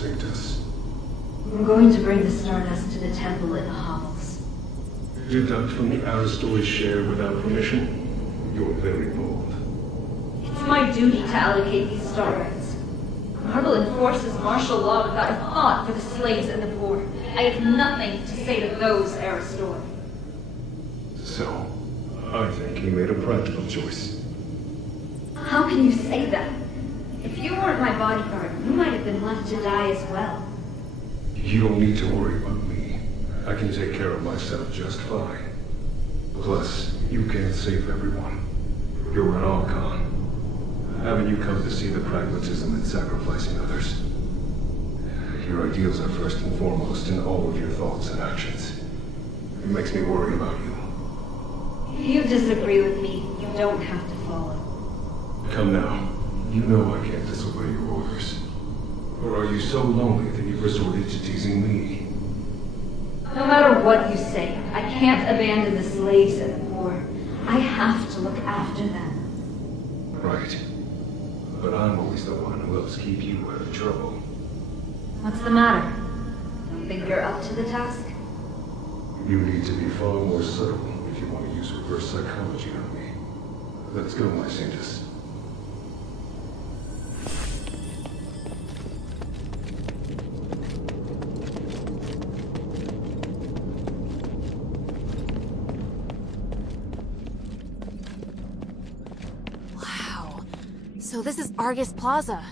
Saintess? I'm going to bring the Stardust to the temple in the hovels. Deduct from the Asterigos share without permission? You're very bold. It's my duty to allocate these Stardust. Marble enforces martial law without a thought for the slaves and the poor. I have nothing to say to those Aristor. So, I think he made a practical choice. How can you say that? If you weren't my bodyguard, you might have been left to die as well. You don't need to worry about me. I can take care of myself just fine. Plus, you can't save everyone. You're an Archon. Haven't you come to see the pragmatism in sacrificing others? Your ideals are first and foremost in all of your thoughts and actions. It makes me worry about you. If you disagree with me, you don't have to follow. Come now. You know I can't disobey your orders. Or are you so lonely that you've resorted to teasing me? No matter what you say, I can't abandon the slaves and the poor. I have to look after them. Right. But I'm always the one who helps keep you out of trouble. What's the matter? Don't think you're up to the task? You need to be far more subtle if you want to use reverse psychology on me. Let's go, my Saintess. Wow. So this is Argus Plaza.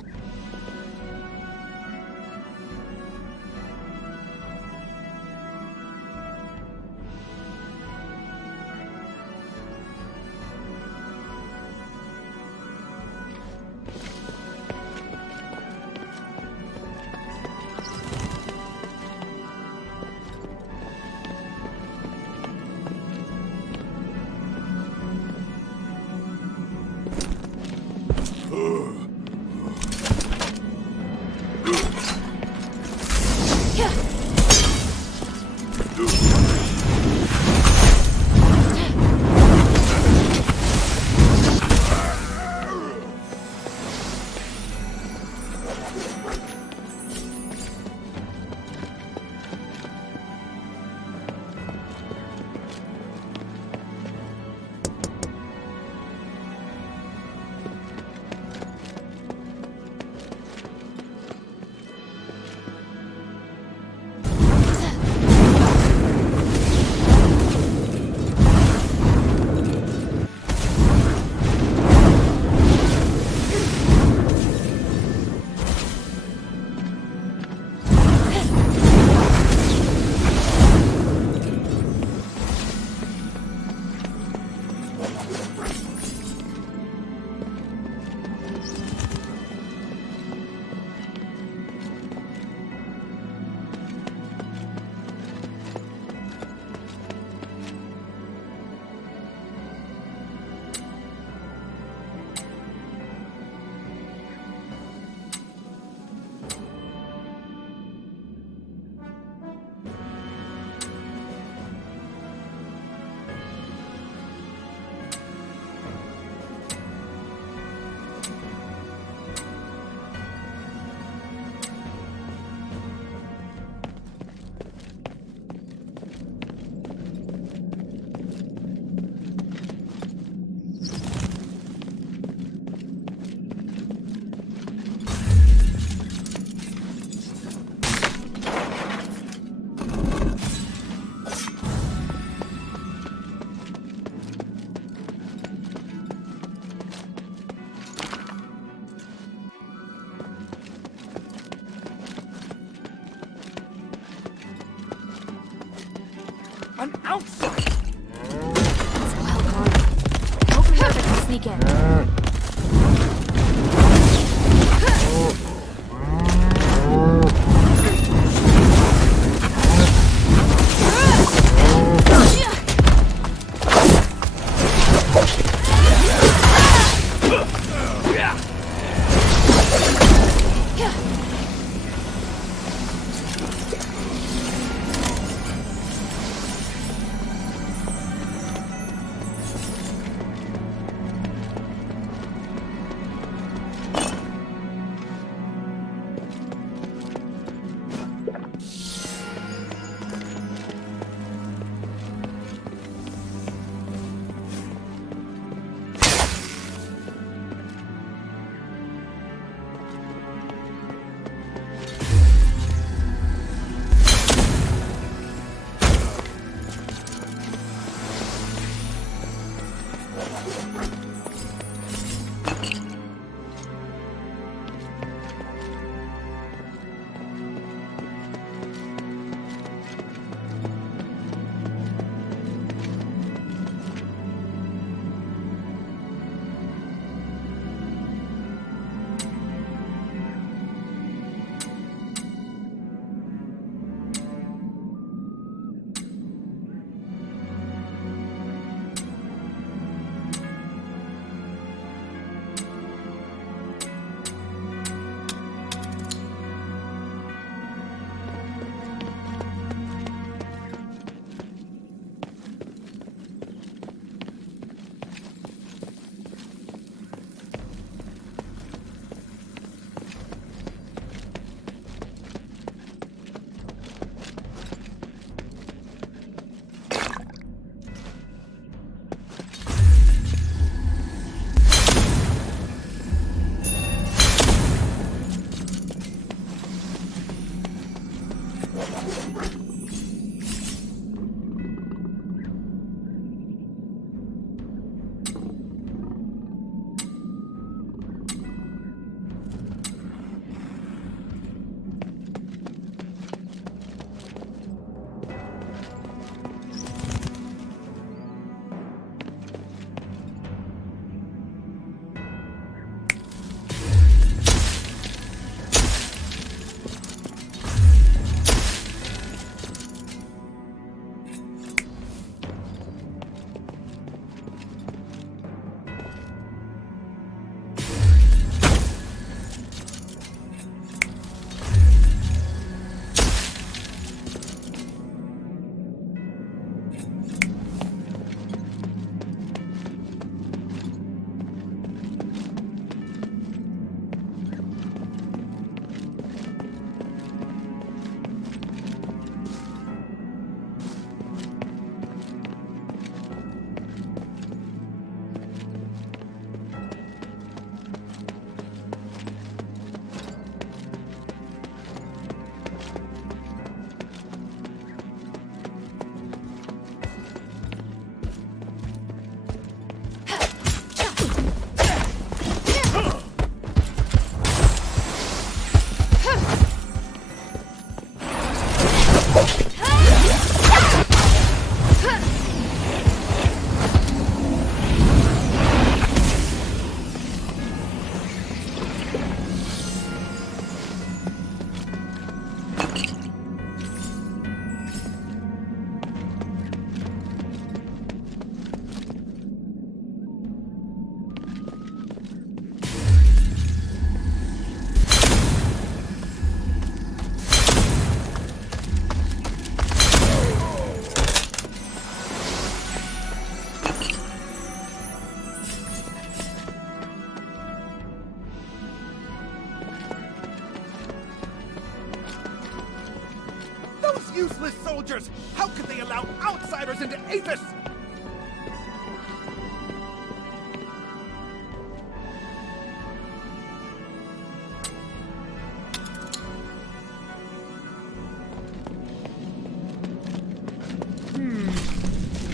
soldiers! How could they allow outsiders into Aethys?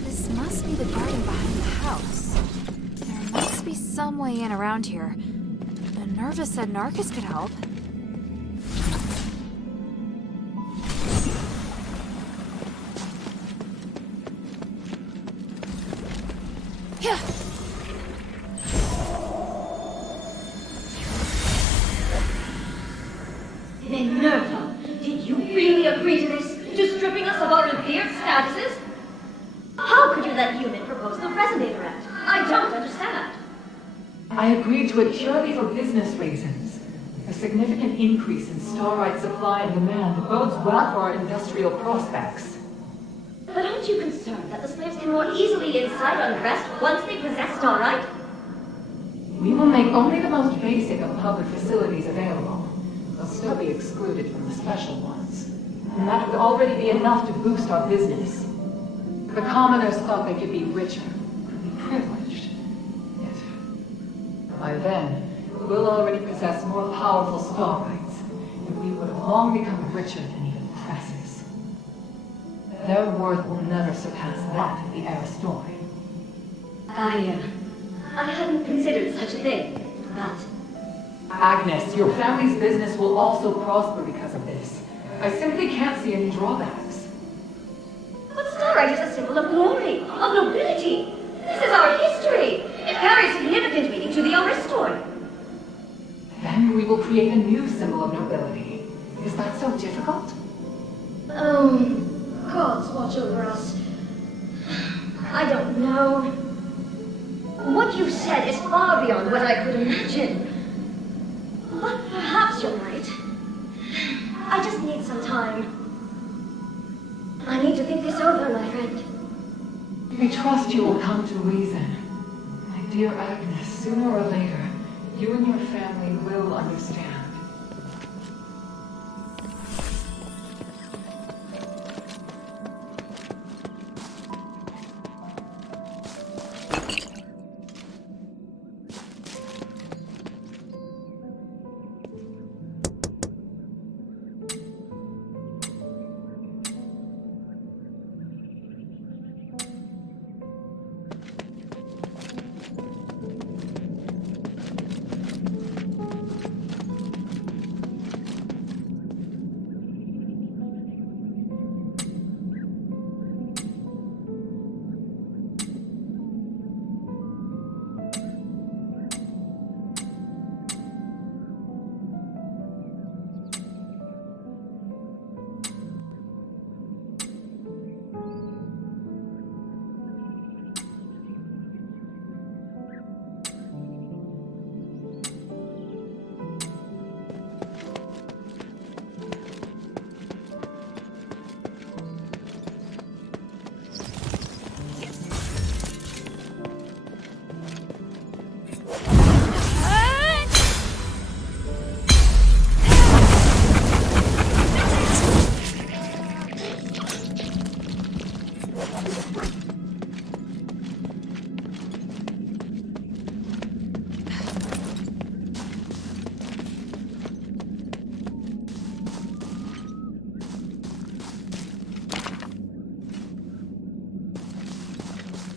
This must be the garden behind the house. There must be some way in around here. Nerva said Narcus could help. Yeah. Minerva, did you really agree to this? To stripping us of our revered statuses? How could you let human propose the Resonator Act? I don't understand. I agreed to it purely for business reasons. A significant increase in starite supply and demand bodes well for our industrial prospects. But aren't you concerned that the slaves can more easily incite unrest once they possess starite? We will make only the most basic of public facilities available. They'll still be excluded from the special ones. And that would already be enough to boost our business. The commoners thought they could be richer, could be privileged. Yet, by then, we'll already possess more powerful starites, and we would have long become richer than even presses. Their worth will never surpass that of the Aristoi. I hadn't considered such a thing, but... Agnes, your family's business will also prosper because of this. I simply can't see any drawbacks. But starite is a symbol of glory, of nobility. This is our history. It carries significant meaning to the Aristoi. Then we will create a new symbol of nobility. Is that so difficult? Gods watch over us. I don't know. What you said is far beyond what I could imagine. But perhaps you're right. I just need some time. I need to think this over, my friend. I trust you will come to reason. My dear Agnes, sooner or later, you and your family will understand.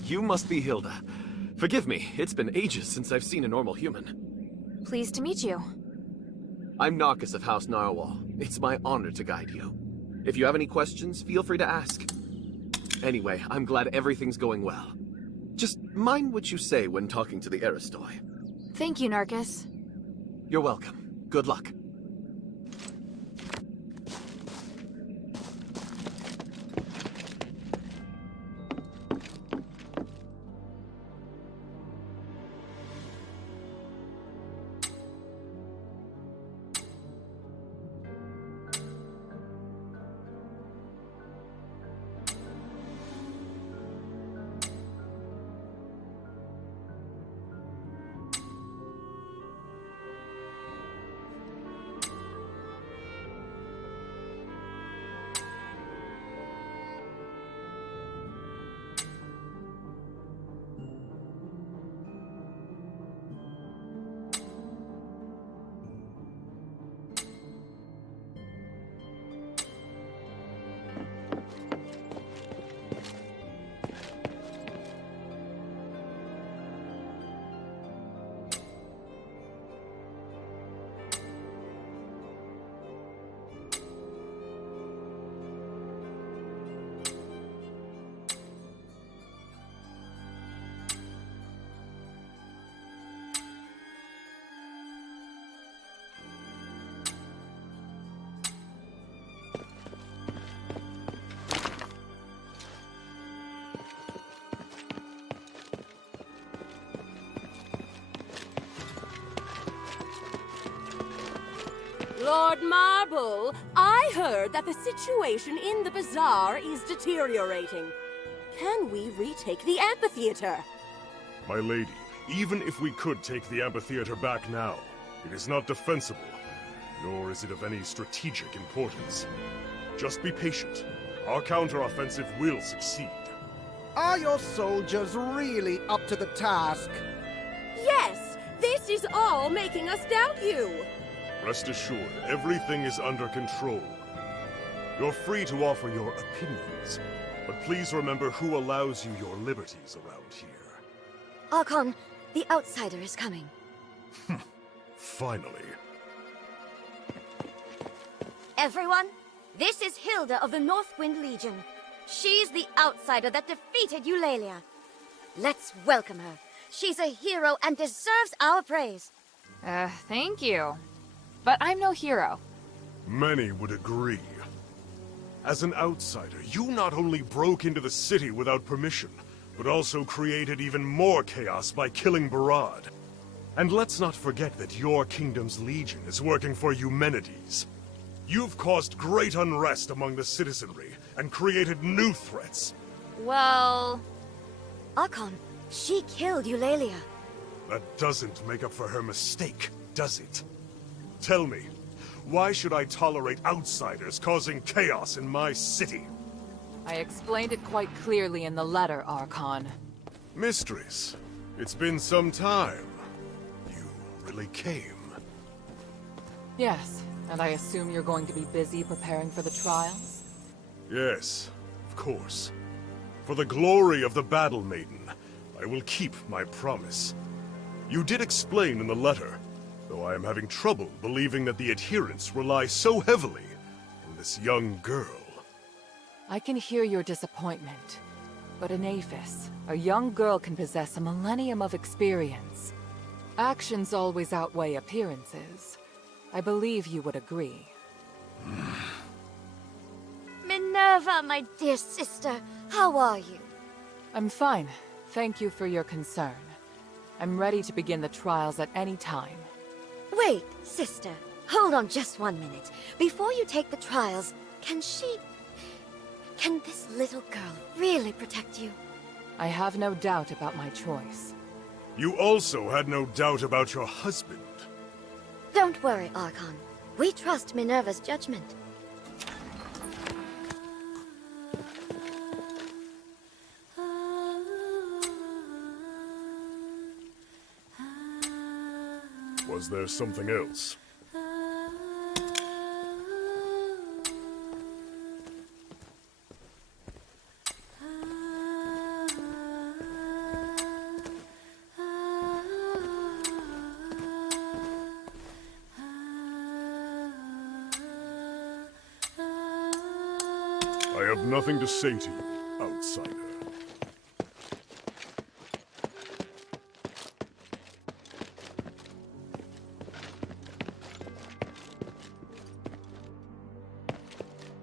You must be Hilda. Forgive me, it's been ages since I've seen a normal human. Pleased to meet you. I'm Narcus of House Narwhal. It's my honor to guide you. If you have any questions, feel free to ask. Anyway, I'm glad everything's going well. Just mind what you say when talking to the Aristoi. Thank you, Narcus. You're welcome. Good luck. Lord Marble, I heard that the situation in the bazaar is deteriorating. Can we retake the amphitheater? My lady, even if we could take the amphitheater back now, it is not defensible, nor is it of any strategic importance. Just be patient. Our counteroffensive will succeed. Are your soldiers really up to the task? Yes, this is all making us doubt you. Rest assured, everything is under control. You're free to offer your opinions, but please remember who allows you your liberties around here. Archon, the outsider is coming. Finally. Everyone, this is Hilda of the Northwind Legion. She's the outsider that defeated Eulalia. Let's welcome her. She's a hero and deserves our praise. Thank you. But I'm no hero. Many would agree. As an outsider, you not only broke into the city without permission, but also created even more chaos by killing Barad. And let's not forget that your kingdom's legion is working for Eumenides. You've caused great unrest among the citizenry and created new threats. Well... Archon, she killed Eulalia. That doesn't make up for her mistake, does it? Tell me, why should I tolerate outsiders causing chaos in my city? I explained it quite clearly in the letter, Archon. Mistress, it's been some time. You really came. Yes, and I assume you're going to be busy preparing for the trials? Yes, of course. For the glory of the Battle Maiden, I will keep my promise. You did explain in the letter, though I am having trouble believing that the adherents rely so heavily on this young girl. I can hear your disappointment, but in Aphis, a young girl can possess a millennium of experience. Actions always outweigh appearances. I believe you would agree. Minerva, my dear sister, how are you? I'm fine. Thank you for your concern. I'm ready to begin the trials at any time. Wait, sister. Hold on just 1 minute. Before you take the trials, can this little girl really protect you? I have no doubt about my choice. You also had no doubt about your husband. Don't worry, Archon. We trust Minerva's judgment. Was there something else? I have nothing to say to you, outsider.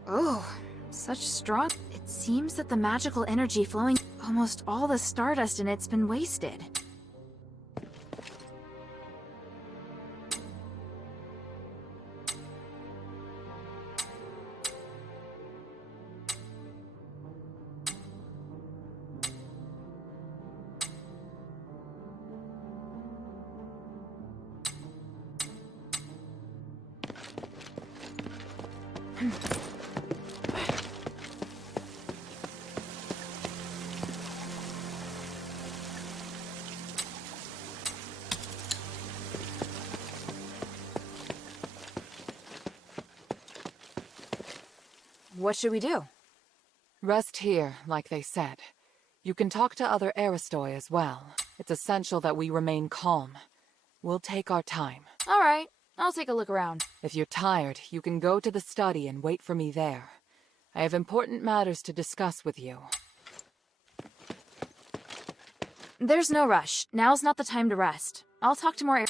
Oh, such strong... It seems that the magical energy flowing... Almost all the stardust in it's been wasted. What should we do? Rest here, like they said. You can talk to other Aristoi as well. It's essential that we remain calm. We'll take our time. All right, I'll take a look around. If you're tired, you can go to the study and wait for me there. I have important matters to discuss with you. There's no rush. Now's not the time to rest. I'll talk to more...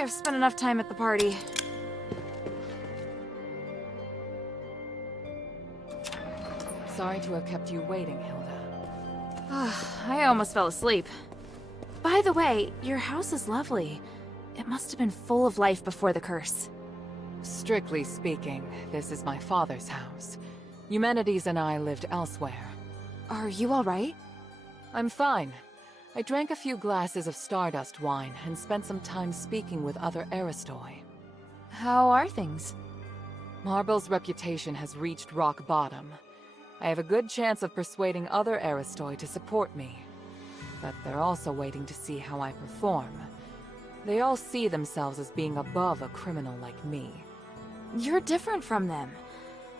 I've spent enough time at the party. Sorry to have kept you waiting, Hilda. I almost fell asleep. By the way, your house is lovely. It must have been full of life before the curse. Strictly speaking, this is my father's house. Eumenides and I lived elsewhere. Are you alright? I'm fine. I drank a few glasses of Stardust wine and spent some time speaking with other Aristoi. How are things? Marble's reputation has reached rock bottom. I have a good chance of persuading other Aristoi to support me. But they're also waiting to see how I perform. They all see themselves as being above a criminal like me. You're different from them.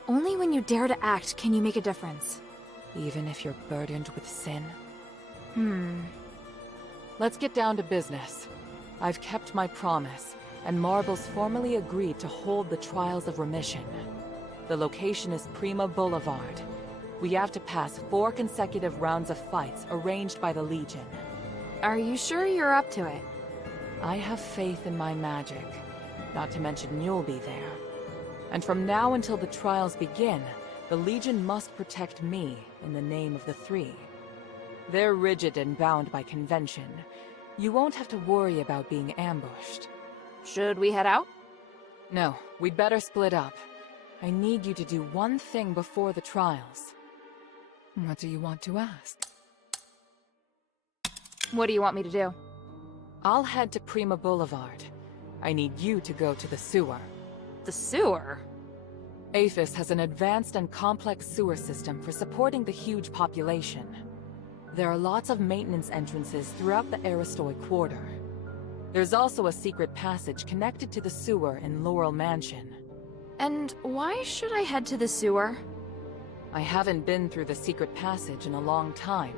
Only when you dare to act can you make a difference. Even if you're burdened with sin? Hmm. Let's get down to business. I've kept my promise, and Marble's formally agreed to hold the Trials of Remission. The location is Prima Boulevard. We have to pass 4 consecutive rounds of fights arranged by the Legion. Are you sure you're up to it? I have faith in my magic, not to mention you'll be there. And from now until the trials begin, the Legion must protect me in the name of the 3. They're rigid and bound by convention. You won't have to worry about being ambushed. Should we head out? No, we'd better split up. I need you to do one thing before the trials. What do you want to ask? What do you want me to do? I'll head to Prima Boulevard. I need you to go to the sewer. The sewer? Aphis has an advanced and complex sewer system for supporting the huge population. There are lots of maintenance entrances throughout the Aristoi Quarter. There's also a secret passage connected to the sewer in Laurel Mansion. And why should I head to the sewer? I haven't been through the secret passage in a long time.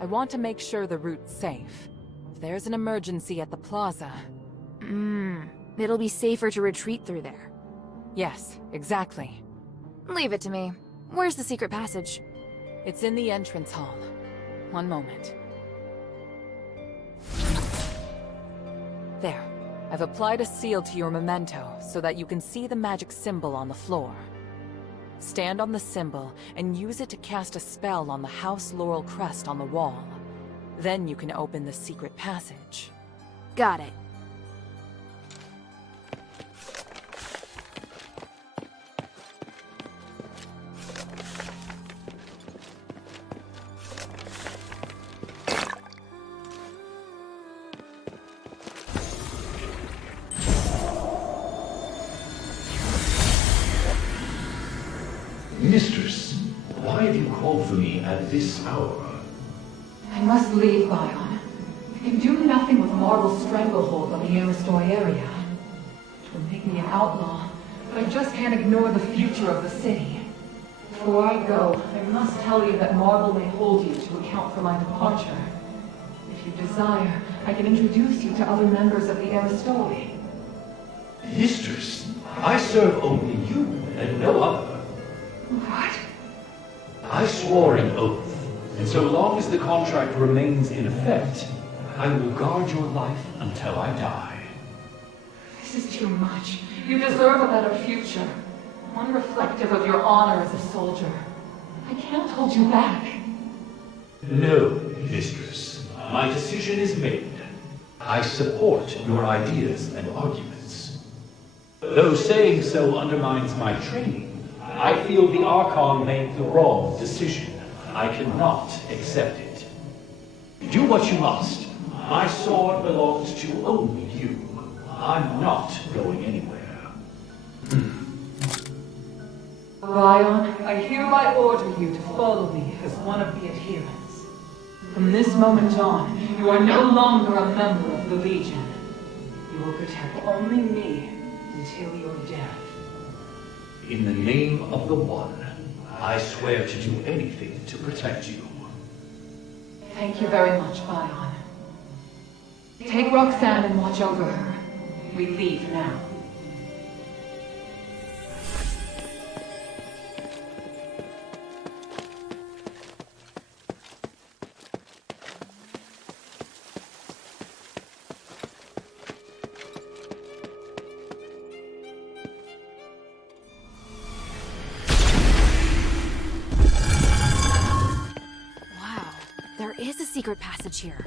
I want to make sure the route's safe. If there's an emergency at the plaza... It'll be safer to retreat through there. Yes, exactly. Leave it to me. Where's the secret passage? It's in the entrance hall. One moment. There. I've applied a seal to your memento so that you can see the magic symbol on the floor. Stand on the symbol and use it to cast a spell on the House Laurel crest on the wall. Then you can open the secret passage. Got it. Mistress, why have you called for me at this hour? I must leave, Bion. I can do nothing with Marble's stranglehold on the Aristoi area. It will make me an outlaw, but I just can't ignore the future of the city. Before I go, I must tell you that Marble may hold you to account for my departure. If you desire, I can introduce you to other members of the Aristoi. Mistress, I serve only you and no other. What? I swore an oath, and so long as the contract remains in effect, I will guard your life until I die. This is too much. You deserve a better future. One reflective of your honor as a soldier. I can't hold you back. No, mistress. My decision is made. I support your ideas and arguments. Though saying so undermines my training, I feel the Archon made the wrong decision. I cannot accept it. Do what you must. My sword belongs to only you. I'm not going anywhere. Bion, I hereby order you to follow me as one of the adherents. From this moment on, you are no longer a member of the Legion. You will protect only me until your death. In the name of the One, I swear to do anything to protect you. Thank you very much, Bion. Take Roxanne and watch over her. We leave now. secret passage here.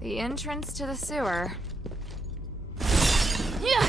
The entrance to the sewer. Yeah.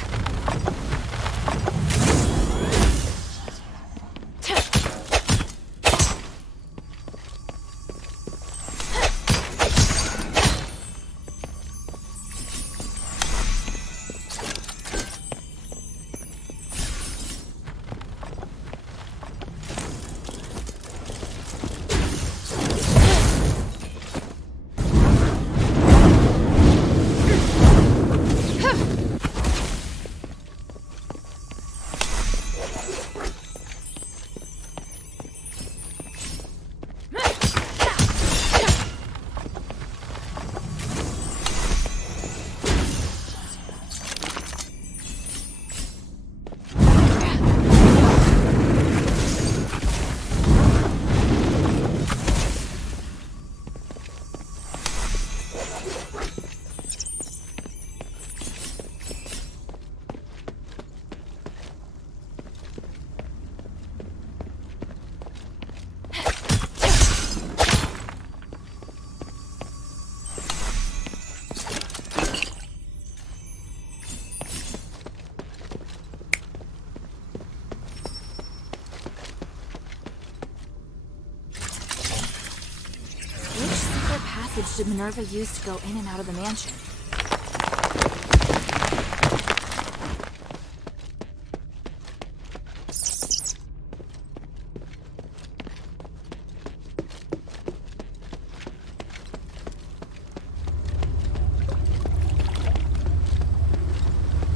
Did Minerva use to go in and out of the mansion?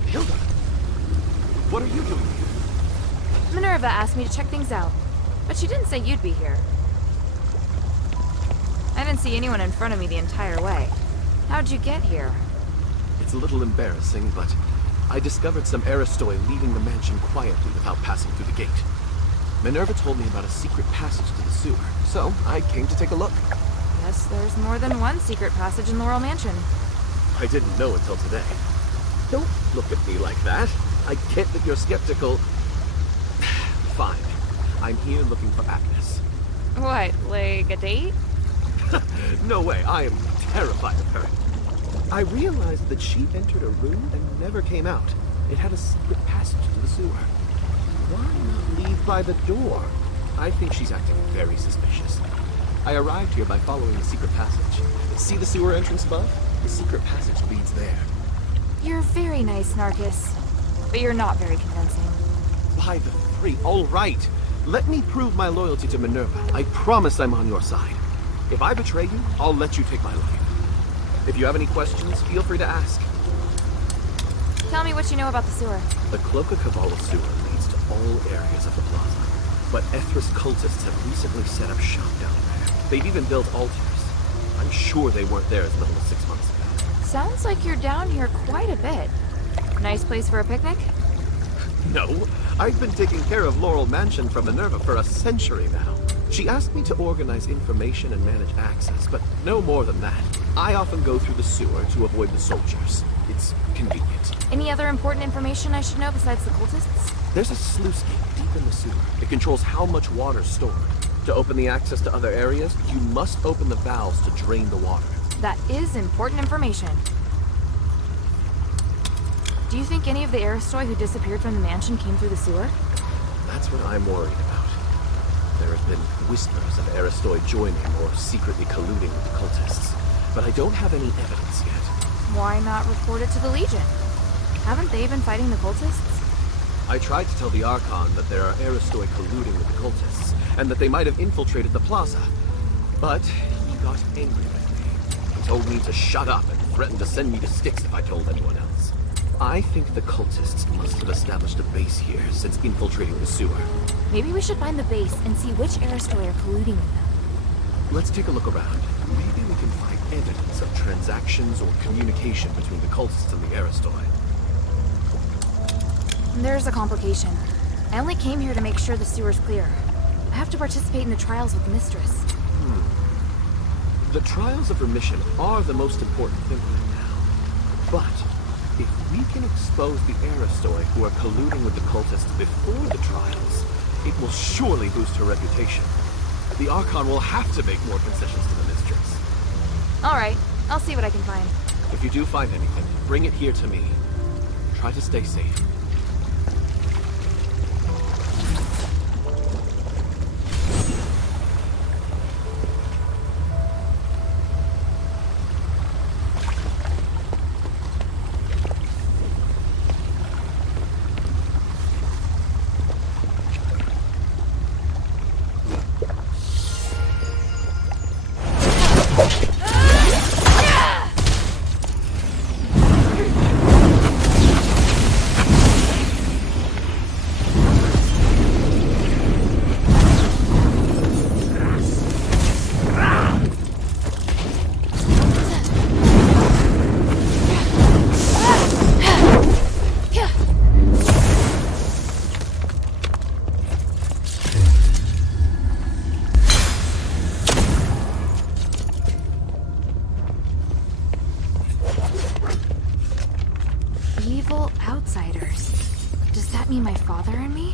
Hilda! What are you doing here? Minerva asked me to check things out, but she didn't say you'd be here. I didn't see anyone in front of me the entire way. How'd you get here? It's a little embarrassing, but I discovered some Aristoi leaving the mansion quietly without passing through the gate. Minerva told me about a secret passage to the sewer, so I came to take a look. Guess there's more than one secret passage in Laurel Mansion. I didn't know until today. Don't look at me like that. I get that you're skeptical. Fine. I'm here looking for Agnes. What, like a date? No way, I am terrified of her. I realized that she entered a room and never came out. It had a secret passage to the sewer. Why not leave by the door? I think she's acting very suspicious. I arrived here by following the secret passage. See the sewer entrance above? The secret passage leads there. You're very nice, Narcus. But you're not very convincing. By the three, all right. Let me prove my loyalty to Minerva. I promise I'm on your side. If I betray you, I'll let you take my life. If you have any questions, feel free to ask. Tell me what you know about the sewer. The Cloaca Cavallo sewer leads to all areas of the plaza. But Ethris cultists have recently set up shop down there. They've even built altars. I'm sure they weren't there as little as 6 months ago. Sounds like you're down here quite a bit. Nice place for a picnic? No, I've been taking care of Laurel Mansion for Minerva for a century now. She asked me to organize information and manage access, but no more than that. I often go through the sewer to avoid the soldiers. It's convenient. Any other important information I should know besides the cultists? There's a sluice gate deep in the sewer. It controls how much water's stored. To open the access to other areas, you must open the valves to drain the water. That is important information. Do you think any of the Aristoi who disappeared from the mansion came through the sewer? That's what I'm worried about. There have been whispers of Aristoi joining or secretly colluding with the cultists, but I don't have any evidence yet. Why not report it to the Legion? Haven't they been fighting the cultists? I tried to tell the Archon that there are Aristoi colluding with the cultists, and that they might have infiltrated the plaza. But he got angry with me. He told me to shut up and threatened to send me to Styx if I told anyone else. I think the cultists must have established a base here since infiltrating the sewer. Maybe we should find the base and see which Aristoi are colluding with them. Let's take a look around. Maybe we can find evidence of transactions or communication between the cultists and the Aristoi. There's a complication. I only came here to make sure the sewer's clear. I have to participate in the trials with the Mistress. The trials of remission are the most important thing right now. But if we can expose the Aristoi who are colluding with the cultists before the trials, it will surely boost her reputation. The Archon will have to make more concessions to the Mistress. Alright, I'll see what I can find. If you do find anything, bring it here to me. Try to stay safe. Evil outsiders. Does that mean my father and me?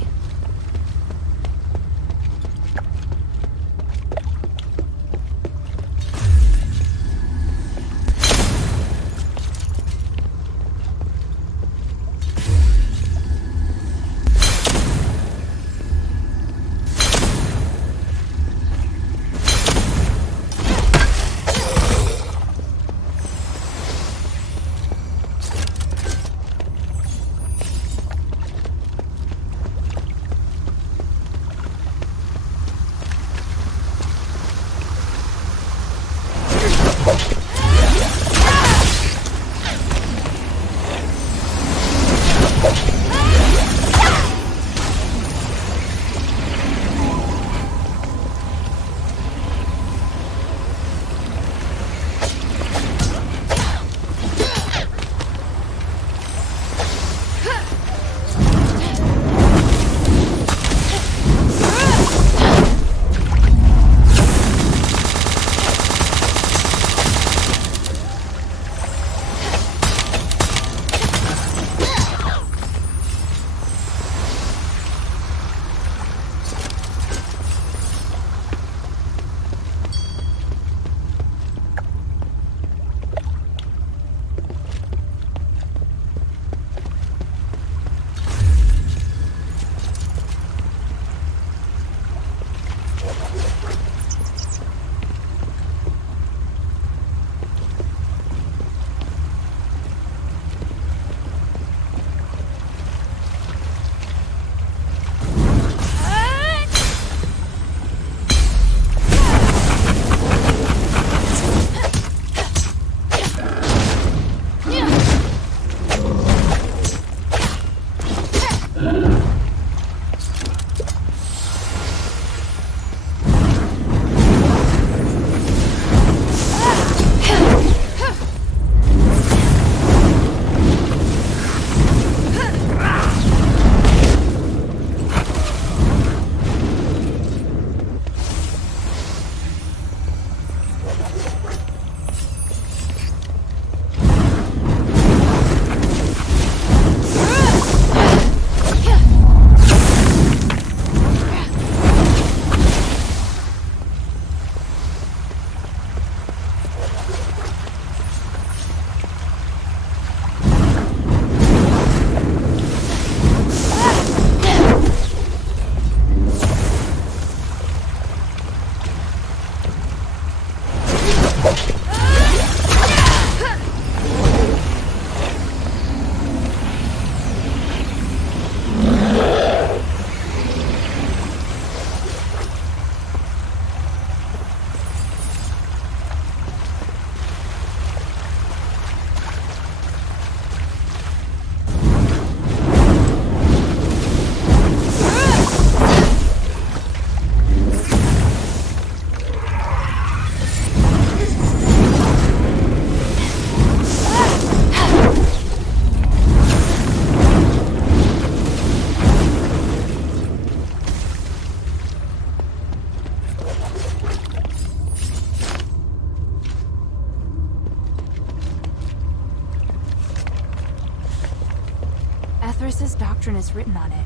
Cerberus's doctrine is written on it.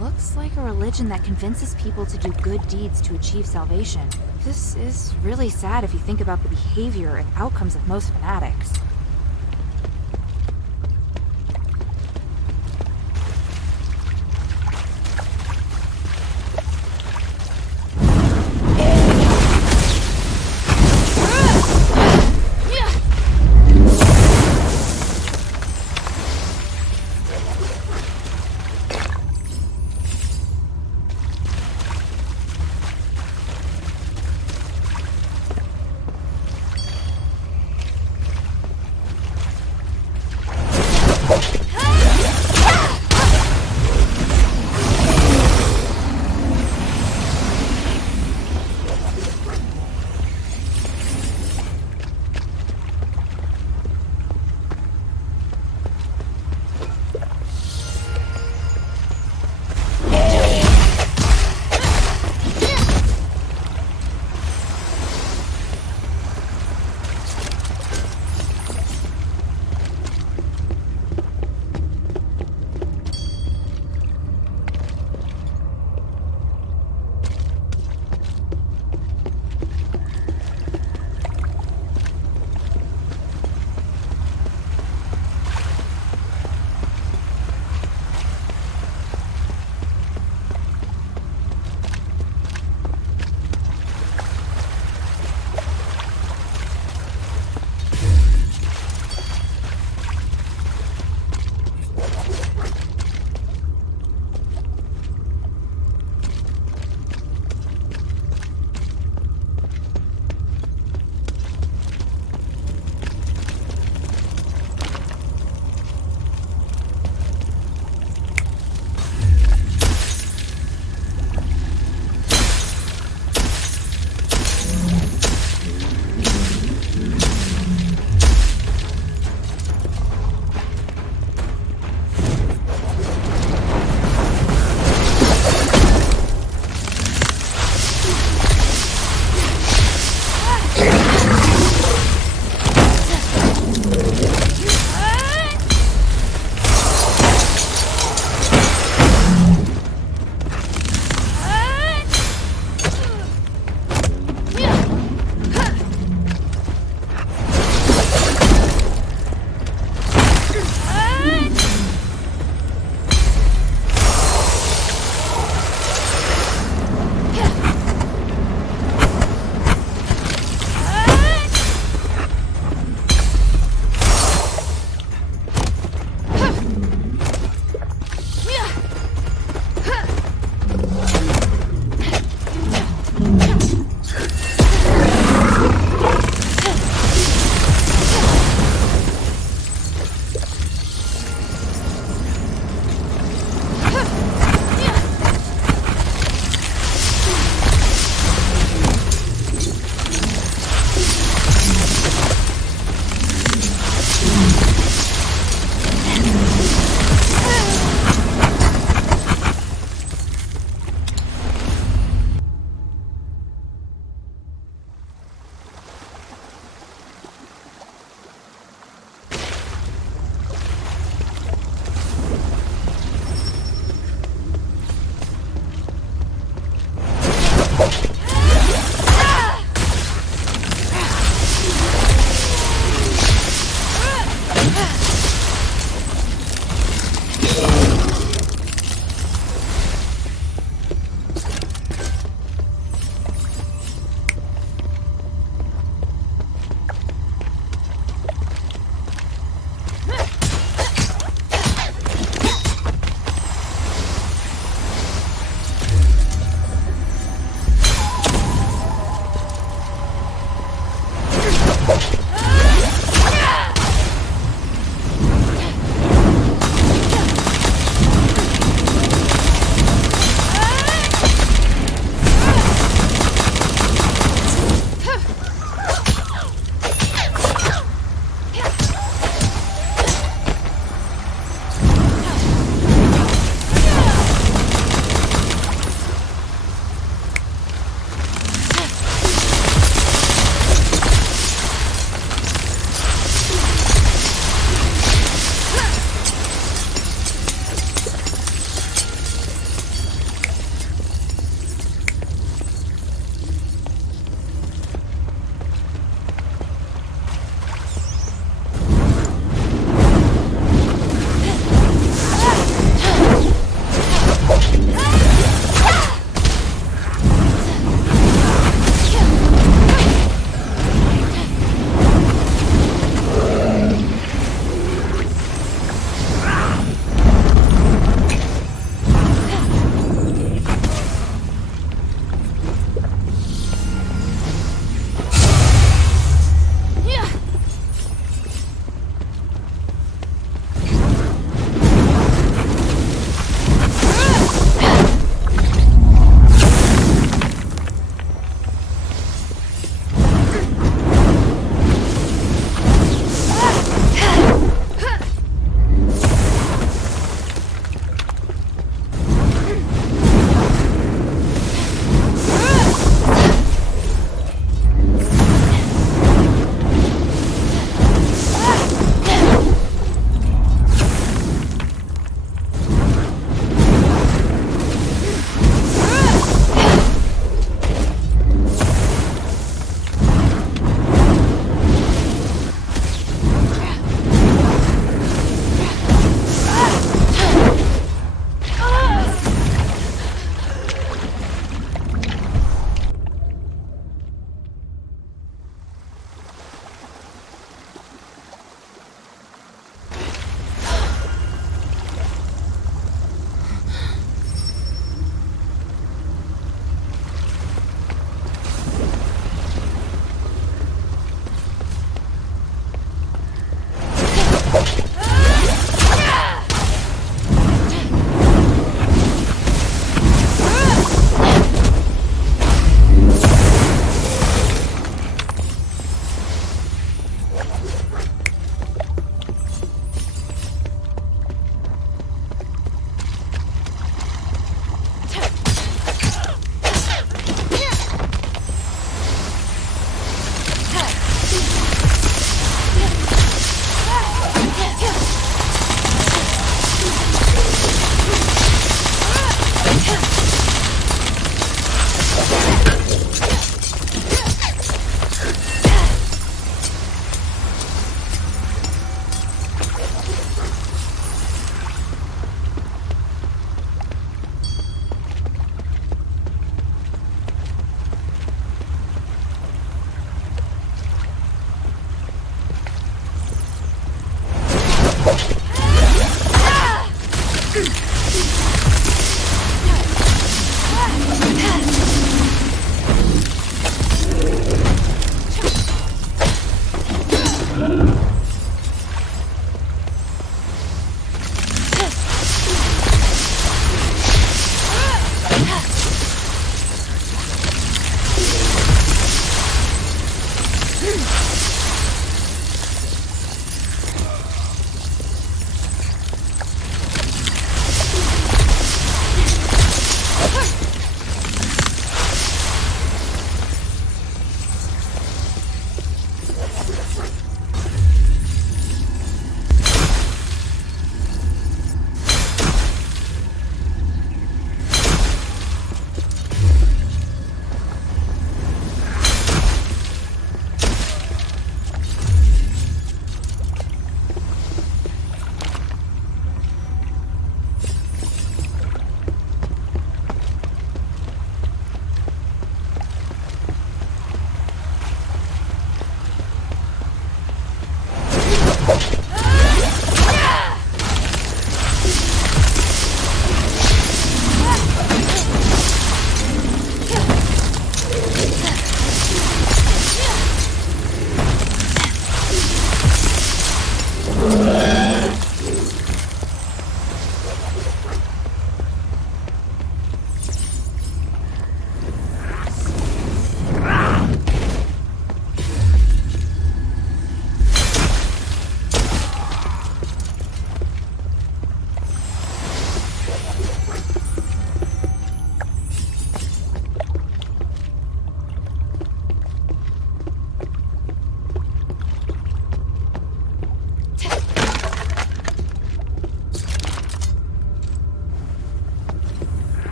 Looks like a religion that convinces people to do good deeds to achieve salvation. This is really sad if you think about the behavior and outcomes of most fanatics.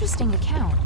interesting account.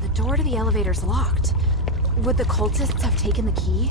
The door to the elevator's locked. Would the cultists have taken the key?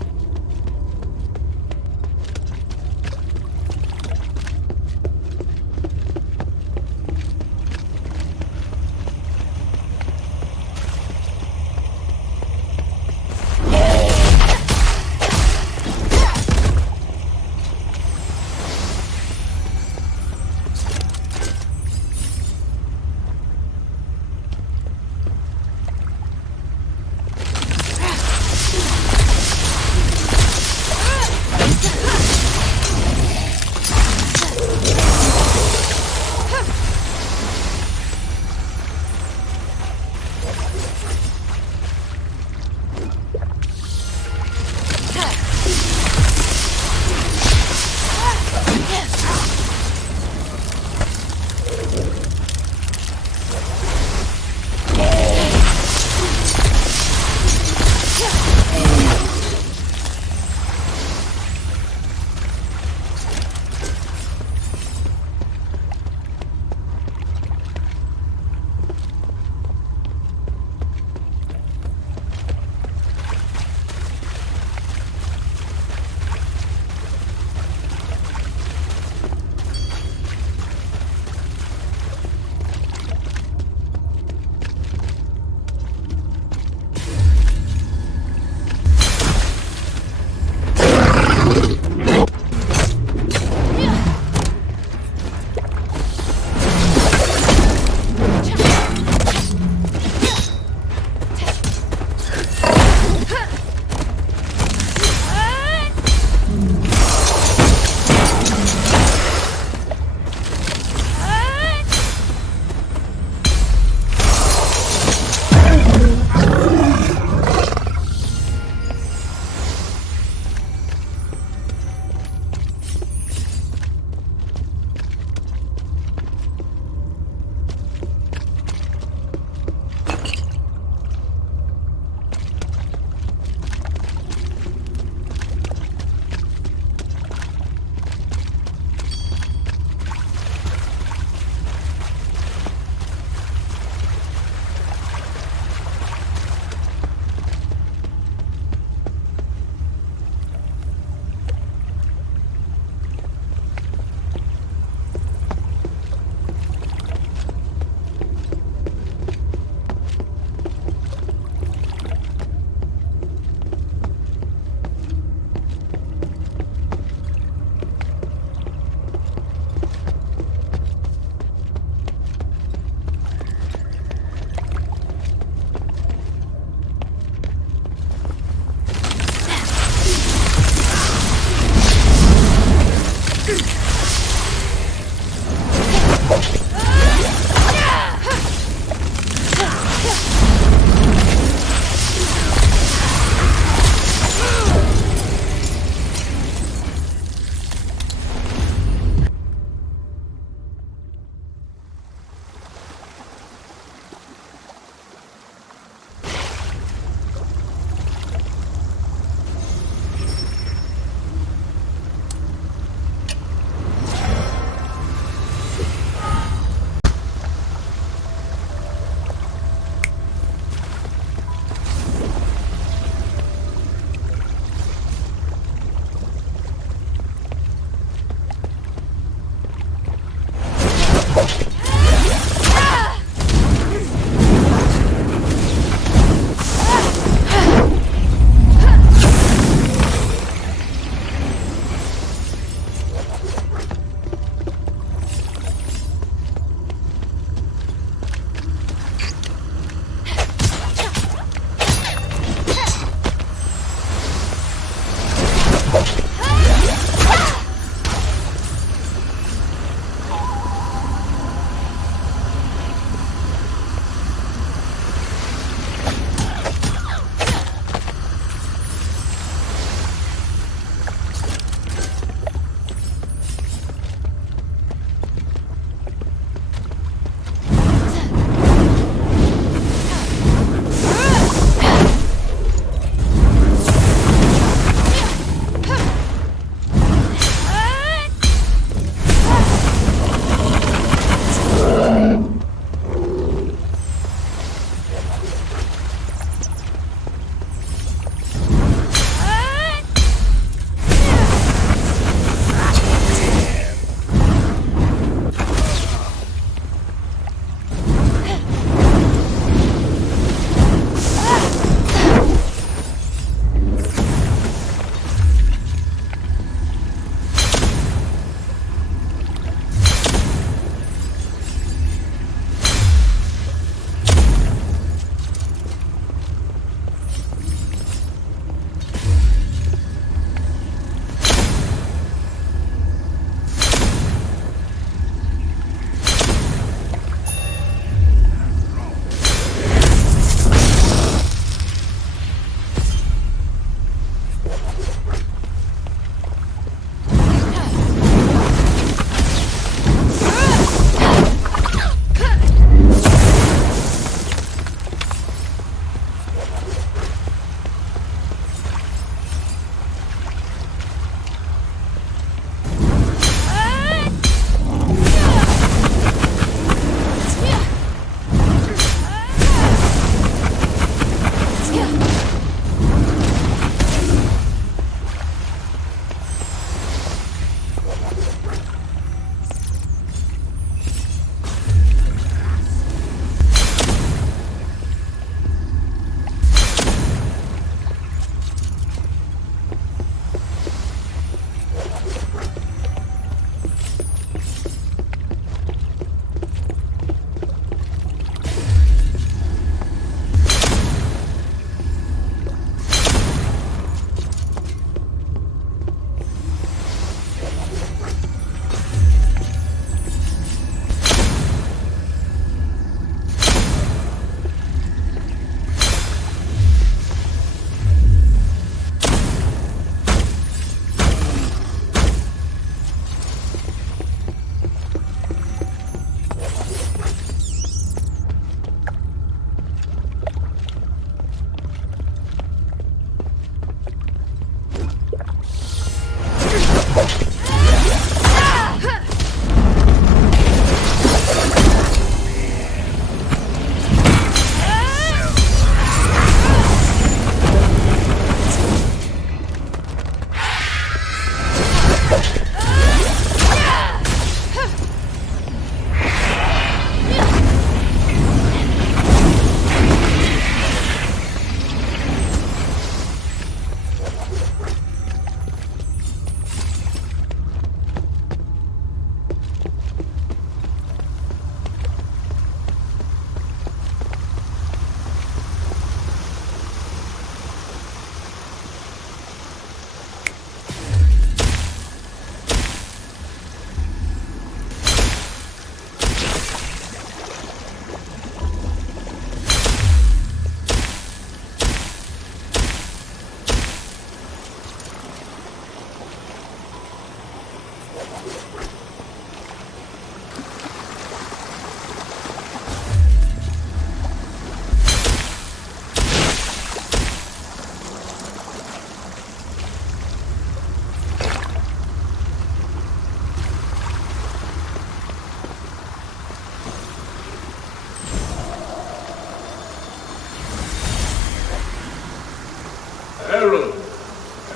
Harold,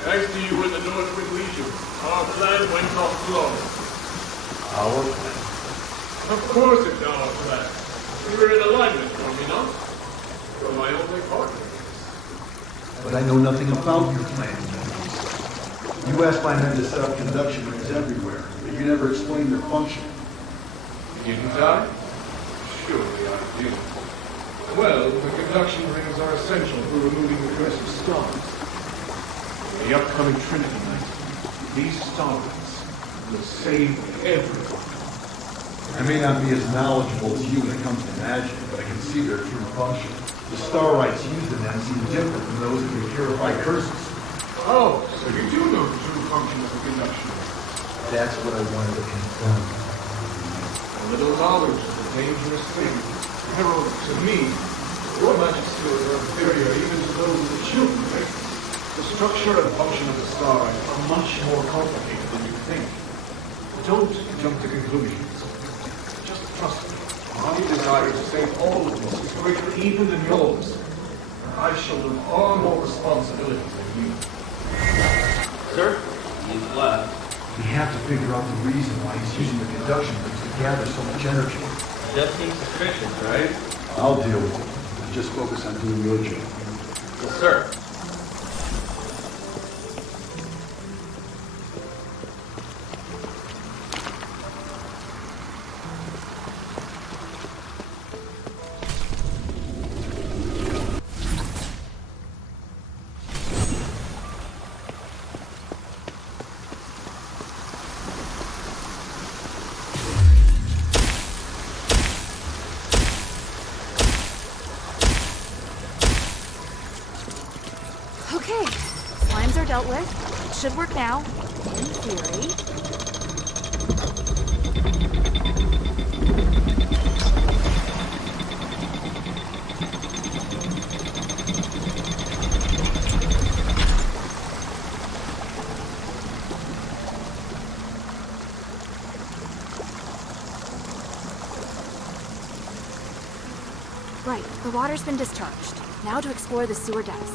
thanks to you and the Northwind Legion, our plan went off flawless. Our plan? Of course it's our plan. We were in alignment, were we not? You're my only partner. But I know nothing about your plan. You asked my men to set up conduction rings everywhere, but you never explained their function. Didn't I? Surely I did. Well, the conduction rings are essential for removing aggressive stars. The upcoming Trinity Night, these star rings will save everyone. I may not be as knowledgeable as you when it comes to magic, but I can see their true function. The star rites used in them seem different from those that can purify curses. Oh, so you do know the true function of the conduction ring. That's what I wanted to confirm. A little knowledge is a dangerous thing. Harold, to me, your magic skills are inferior even to those of the children, right? The structure and function of the star are much more complicated than you think. Don't jump to conclusions. Just trust me. My desire to save all of us is greater even than yours. I shoulder far more responsibility than you. Sir, he's left. We have to figure out the reason why he's using the conduction rings to gather so much energy. Just seems suspicious, right? I'll deal with it. Just focus on doing your job. Yes, sir. Okay, slimes are dealt with. It should work now, in theory. Right, the water's been discharged. Now to explore the sewer depths.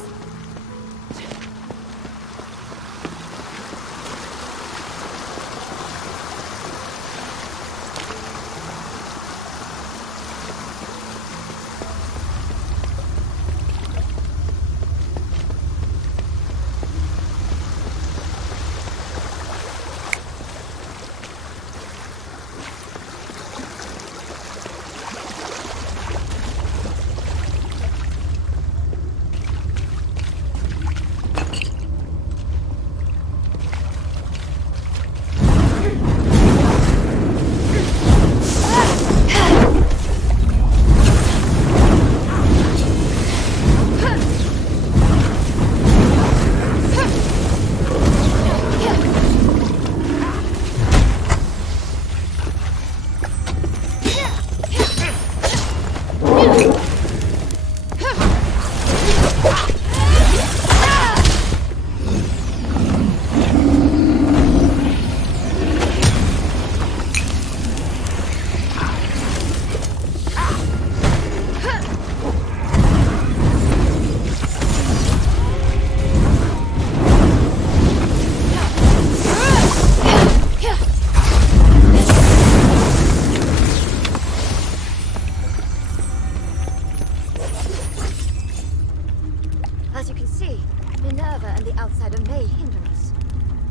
outsider may hinder us.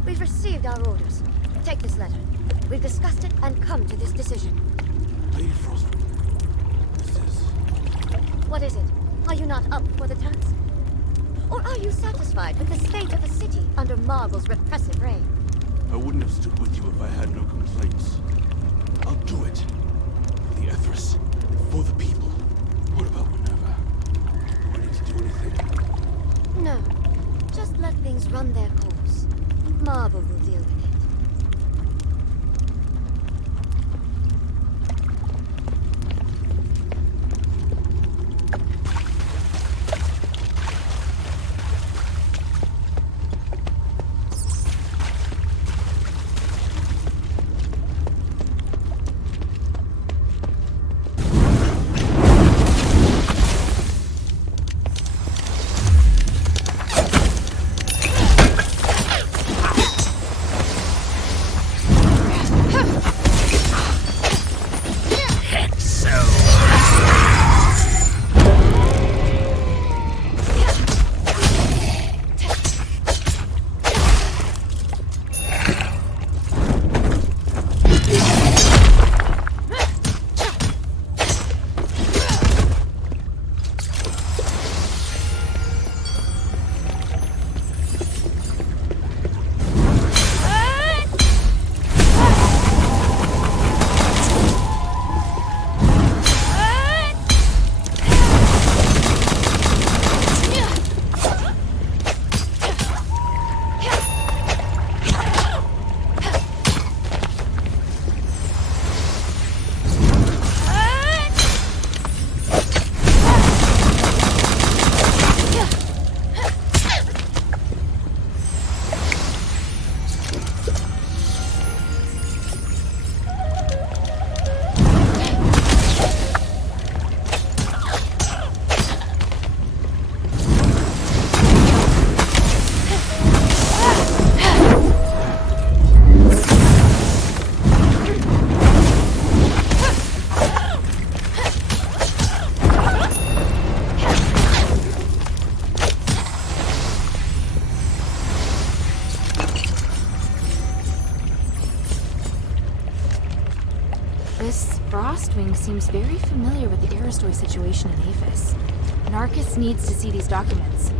We've received our orders. Take this letter. We've discussed it and come to this decision. Lady Frost, this is... What is it? Are you not up for the task? Or are you satisfied with the state of the city under Marvel's repressive reign? I wouldn't have stood with you if I had no complaints. I'll do it. For the Ethris. For the people. What about Minerva? Do I need to do anything? No. Just let things run their course. Marvel will deal with it. This Frostwing seems very familiar with the Aristoi situation in Aphis. Narcus needs to see these documents.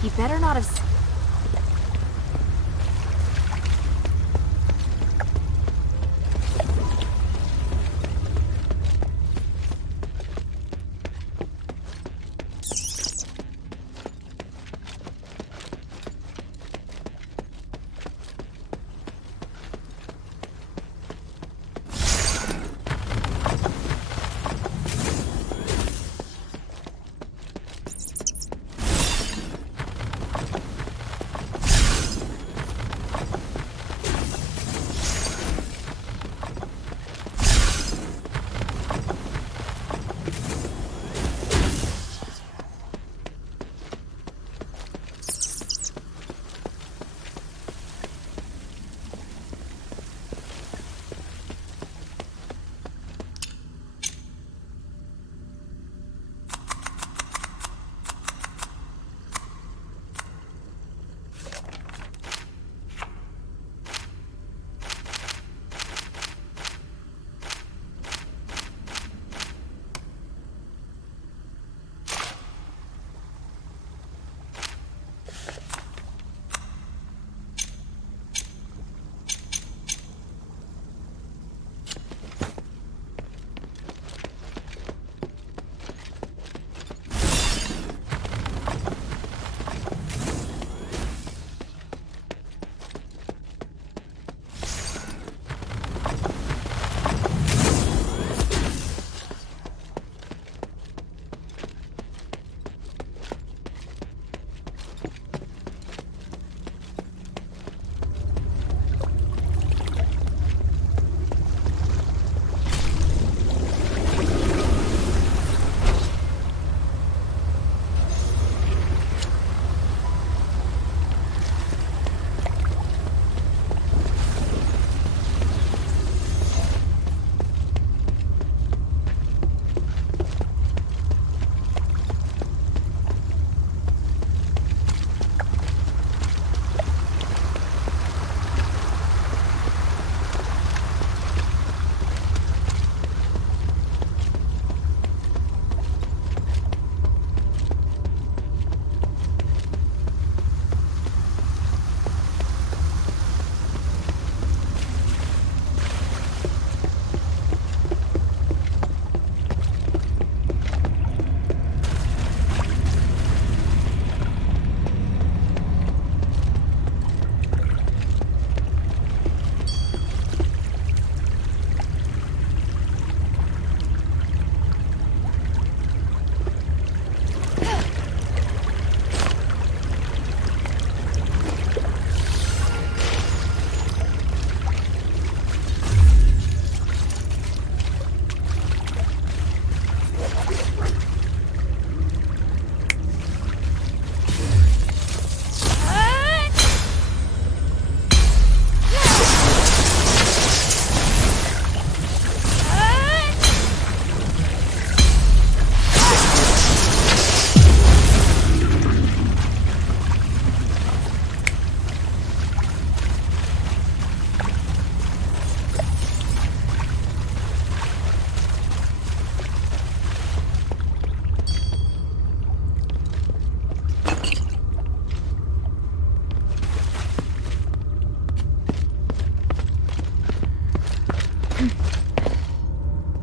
He better not have...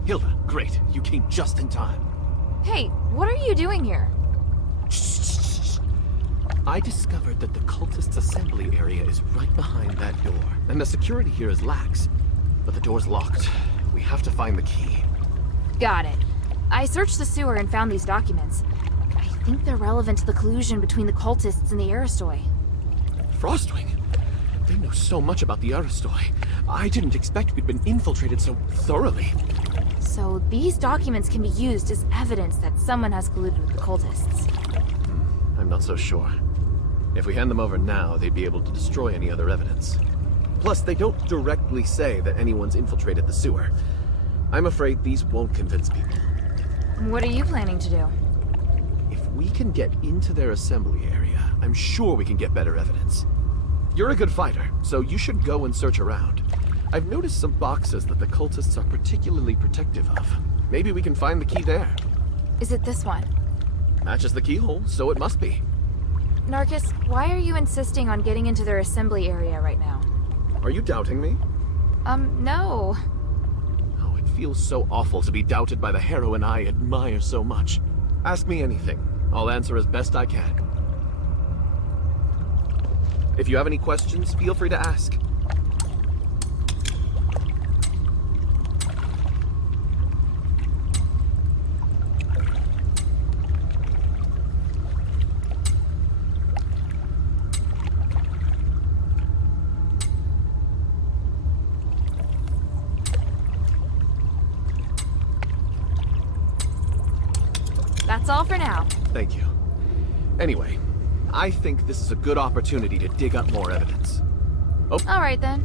Hilda, great. You came just in time. Hey, what are you doing here? I discovered that the cultists' assembly area is right behind that door, and the security here is lax. But the door's locked. We have to find the key. Got it. I searched the sewer and found these documents. I think they're relevant to the collusion between the cultists and the Aristoi. Frostwing? They know so much about the Aristoi. I didn't expect we'd been infiltrated so thoroughly. So these documents can be used as evidence that someone has colluded with the cultists. I'm not so sure. If we hand them over now, they'd be able to destroy any other evidence. Plus, they don't directly say that anyone's infiltrated the sewer. I'm afraid these won't convince people. What are you planning to do? If we can get into their assembly area, I'm sure we can get better evidence. You're a good fighter, so you should go and search around. I've noticed some boxes that the cultists are particularly protective of. Maybe we can find the key there. Is it this one? Matches the keyhole, so it must be. Narcus, why are you insisting on getting into their assembly area right now? Are you doubting me? No. Oh, it feels so awful to be doubted by the heroine I admire so much. Ask me anything. I'll answer as best I can. If you have any questions, feel free to ask. That's all for now. Thank you. Anyway, I think this is a good opportunity to dig up more evidence. Oh. All right, then.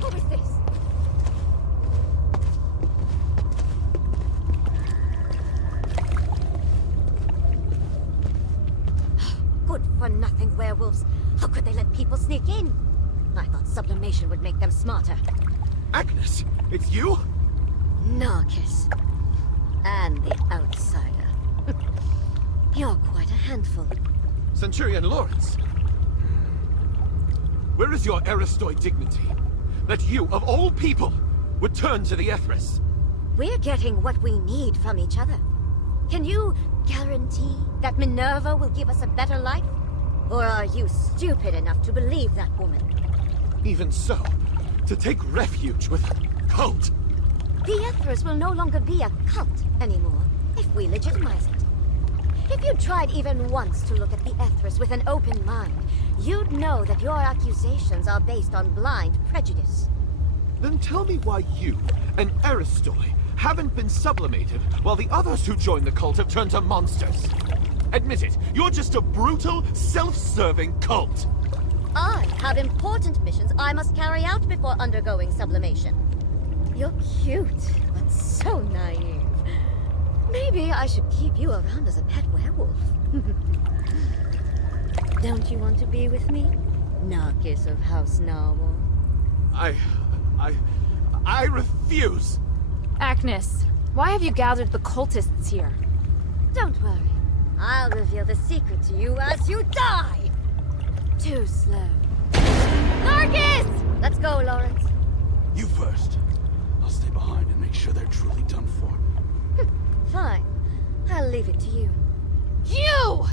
Who is this? Good-for-nothing werewolves. How could they let people sneak in? I thought sublimation would make them smarter. Agnes, it's you? Narcus. And the outsider. You're quite a handful. Centurion Lawrence. Where is your Aristoi dignity? That you, of all people, would turn to the Ethris? We're getting what we need from each other. Can you guarantee that Minerva will give us a better life? Or are you stupid enough to believe that woman? Even so, to take refuge with a cult. The Ethris will no longer be a cult anymore, if we legitimize it. If you tried even once to look at the Ethris with an open mind, you'd know that your accusations are based on blind prejudice. Then tell me why you and Aristoi haven't been sublimated while the others who joined the cult have turned to monsters. Admit it, you're just a brutal, self-serving cult. I have important missions I must carry out before undergoing sublimation. You're cute, but so naive. Maybe I should keep you around as a pet werewolf. Don't you want to be with me, Narcus of House Narwhal? I refuse! Agnes, why have you gathered the cultists here? Don't worry. I'll reveal the secret to you as you die! Too slow. Narcus! Let's go, Lawrence. You first. I'll stay behind and make sure they're truly done for. Fine. I'll leave it to you. You!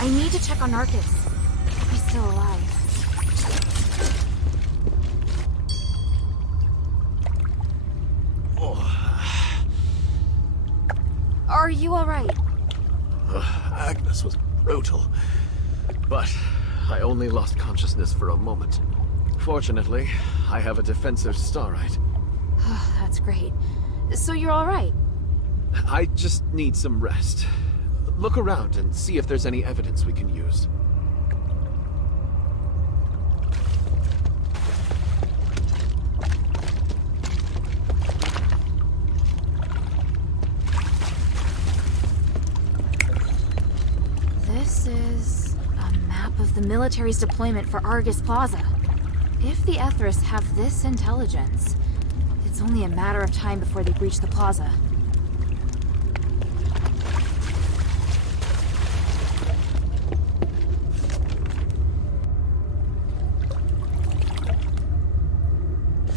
I need to check on Narcus. He's still alive. Are you alright? Agnes was brutal, but I only lost consciousness for a moment. Fortunately, I have a defensive starite. That's great. So you're alright? I just need some rest. Look around and see if there's any evidence we can use. This is a map of the military's deployment for Argus Plaza. If the Ethris have this intelligence, it's only a matter of time before they breach the plaza.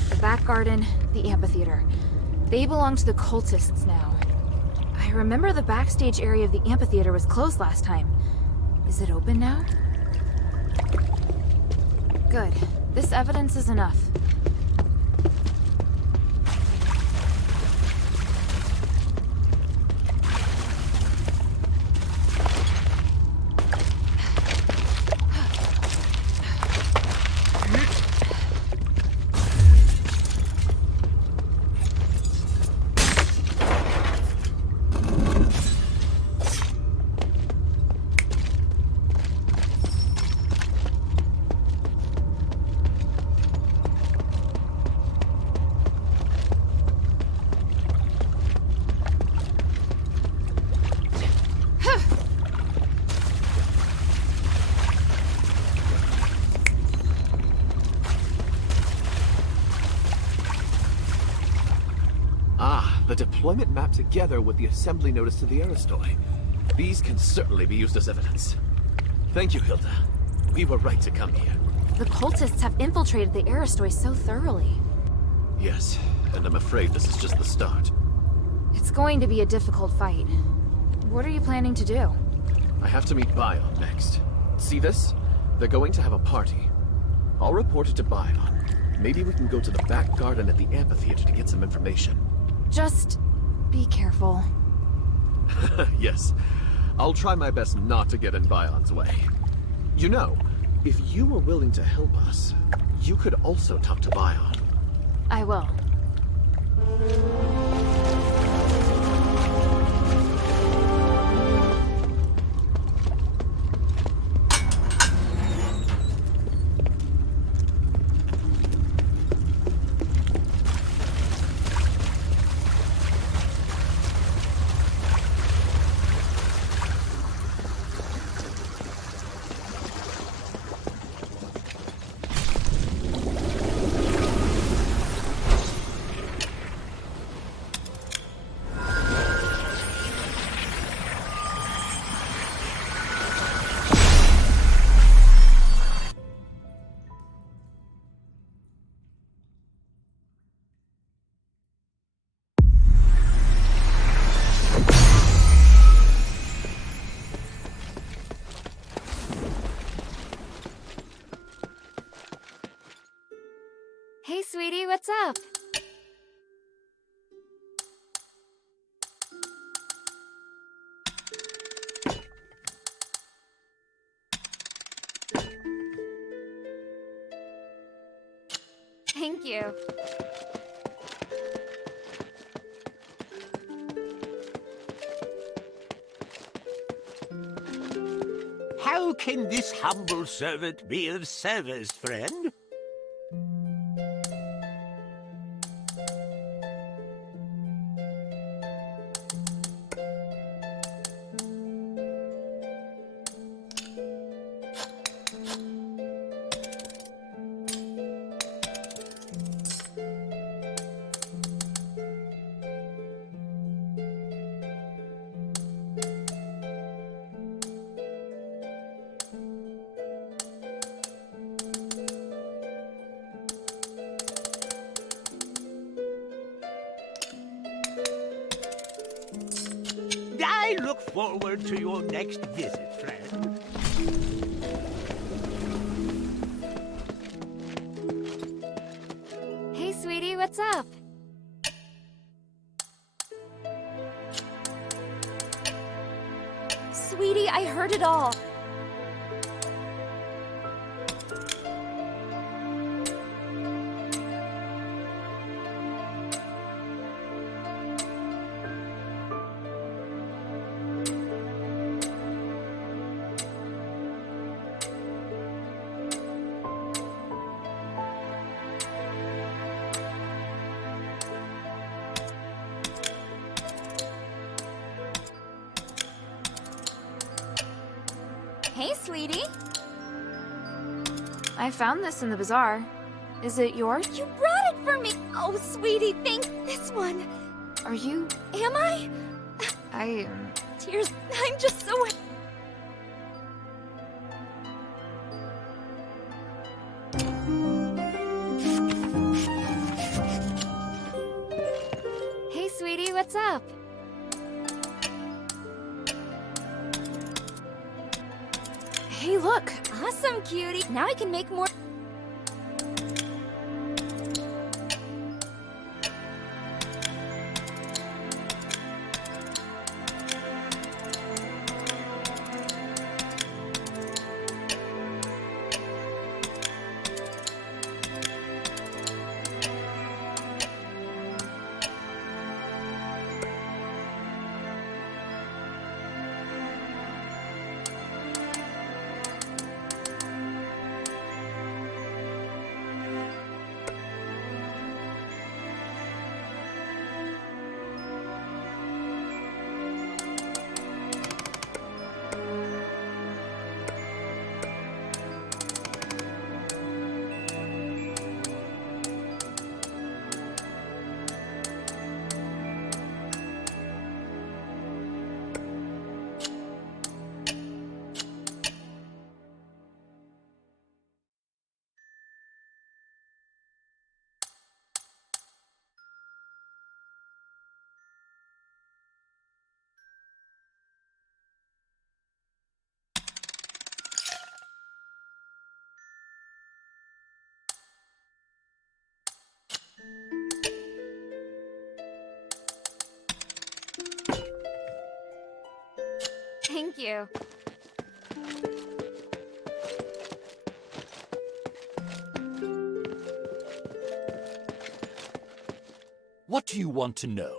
The back garden, the amphitheater. They belong to the cultists now. I remember the backstage area of the amphitheater was closed last time. Is it open now? Good. This evidence is enough. The deployment map together with the assembly notice to the Aristoi. These can certainly be used as evidence. Thank you, Hilda. We were right to come here. The cultists have infiltrated the Aristoi so thoroughly. Yes, and I'm afraid this is just the start. It's going to be a difficult fight. What are you planning to do? I have to meet Bion next. See this? They're going to have a party. I'll report it to Bion. Maybe we can go to the back garden at the amphitheater to get some information. Just be careful. Yes. I'll try my best not to get in Bion's way. You know, if you were willing to help us, you could also talk to Bion. I will. Hey, sweetie, what's up? Thank you. How can this humble servant be of service, friend? I look forward to your next visit, friend. what's up? Sweetie, I heard it all. Hey, sweetie. I found this in the bazaar. Is it yours? You brought it for me! Oh, sweetie, thank this one. Are you... Am I? I... Tears, I'm just so... Hey, sweetie, what's up? Hey, look! Awesome, cutie. Now I can make more... Thank you. What do you want to know?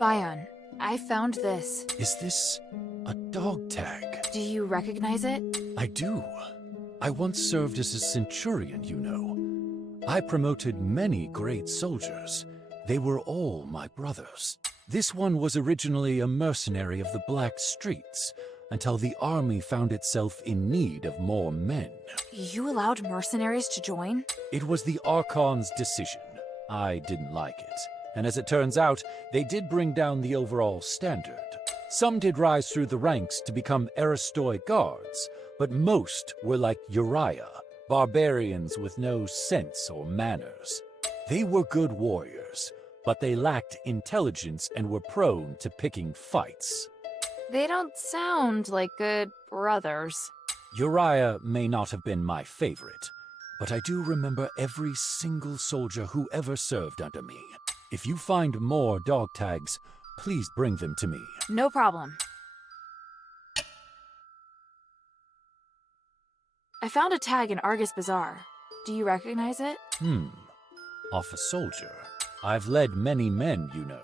Bion, I found this. Is this a dog tag? Do you recognize it? I do. I once served as a centurion, you know. I promoted many great soldiers. They were all my brothers. This one was originally a mercenary of the Black Streets, until the army found itself in need of more men. You allowed mercenaries to join? It was the Archon's decision. I didn't like it. And as it turns out, they did bring down the overall standard. Some did rise through the ranks to become Aristoi guards, but most were like Uriah, barbarians with no sense or manners. They were good warriors, but they lacked intelligence and were prone to picking fights. They don't sound like good brothers. Uriah may not have been my favorite, but I do remember every single soldier who ever served under me. If you find more dog tags, please bring them to me. No problem. I found a tag in Argus Bazaar. Do you recognize it? Off a soldier. I've led many men, you know.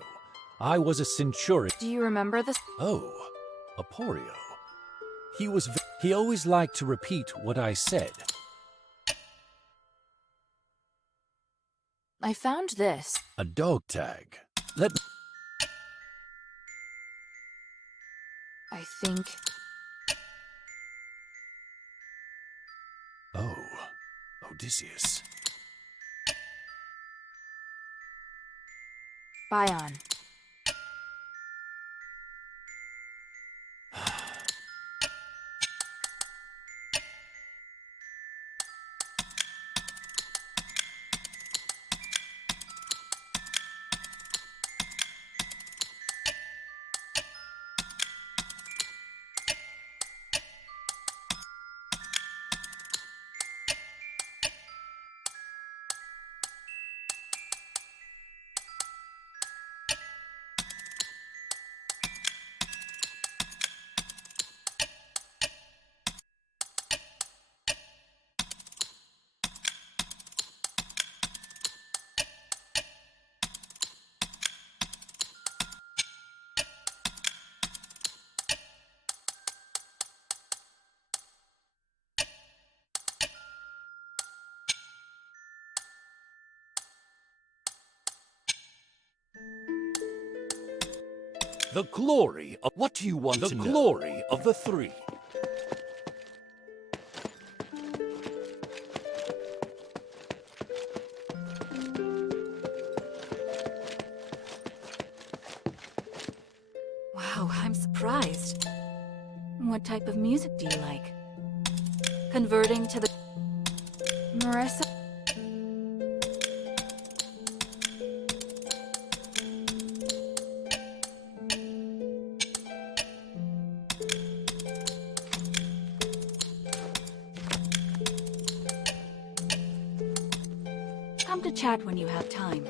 I was a centurion. Do you remember this? Oh, Aporio. He always liked to repeat what I said. I found this. A dog tag. I think... Oh, Odysseus. Bion. The glory of... What do you want to know? The glory of the three. Wow, I'm surprised. What type of music do you like? Converting to the... Marissa? Come to chat when you have time.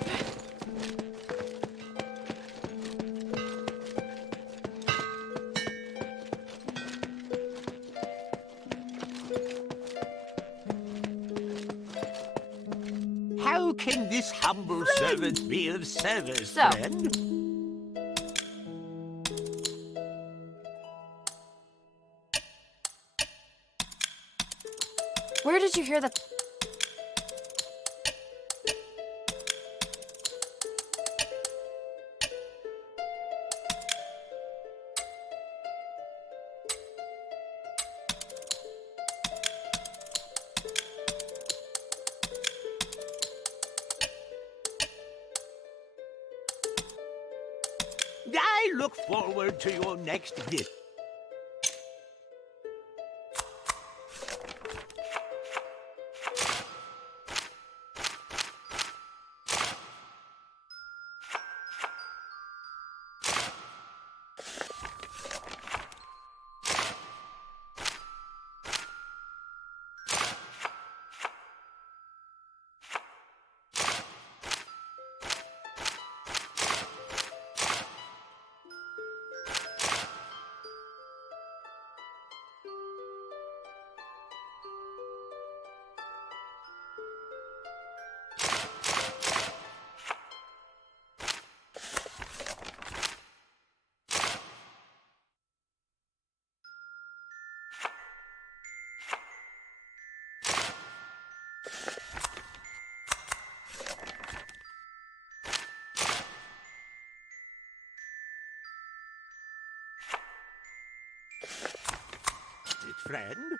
How can this humble servant be of service, So. friend? Where did you hear that? I look forward to your next visit. Friend?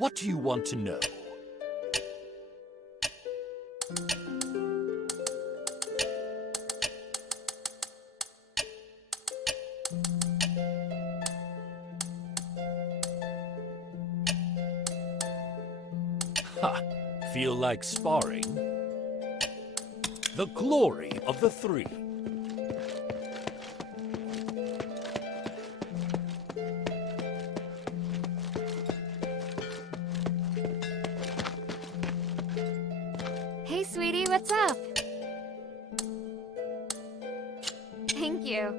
What do you want to know? Ha! Feel like sparring? The glory of the three. Hey, sweetie, what's up? Thank you.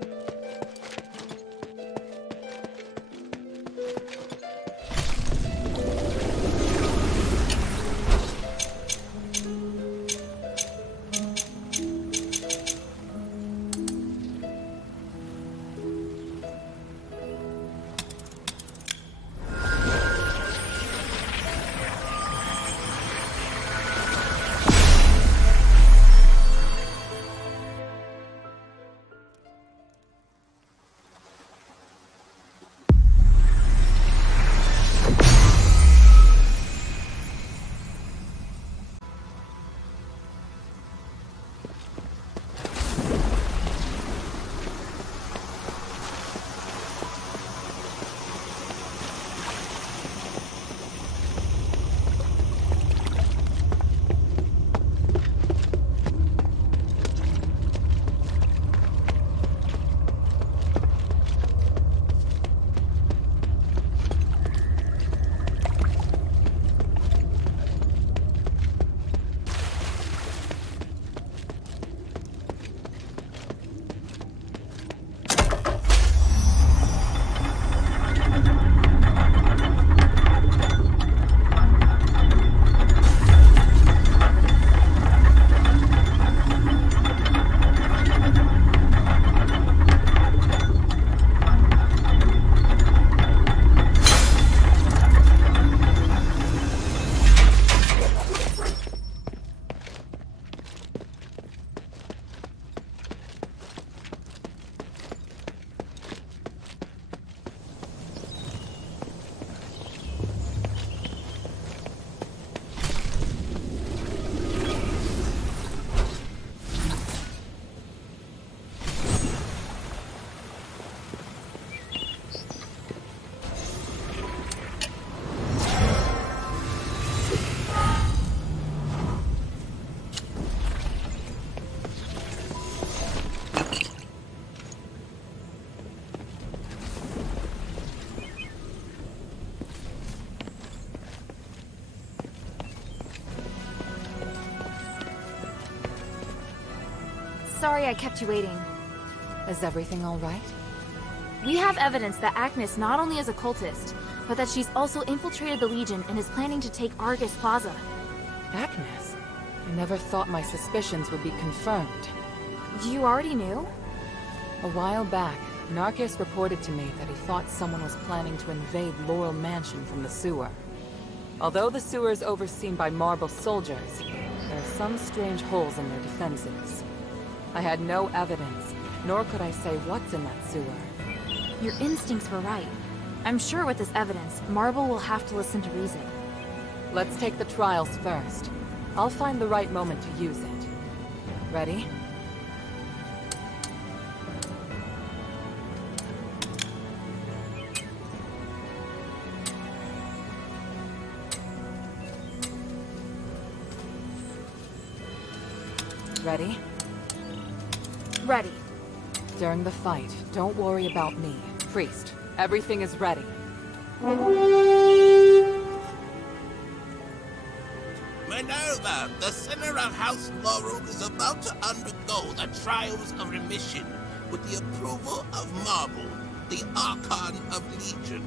Sorry I kept you waiting. Is everything all right? We have evidence that Agnes not only is a cultist, but that she's also infiltrated the Legion and is planning to take Argus Plaza. Agnes? I never thought my suspicions would be confirmed. You already knew? A while back, Narcus reported to me that he thought someone was planning to invade Laurel Mansion from the sewer. Although the sewer is overseen by Marble soldiers, there are some strange holes in their defenses. I had no evidence, nor could I say what's in that sewer. Your instincts were right. I'm sure with this evidence, Marble will have to listen to reason. Let's take the trials first. I'll find the right moment to use it. Ready? Ready? Ready. During the fight, don't worry about me. Priest, everything is ready. Minerva, the center of House Laurel is about to undergo the trials of remission with the approval of Marble, the Archon of Legion.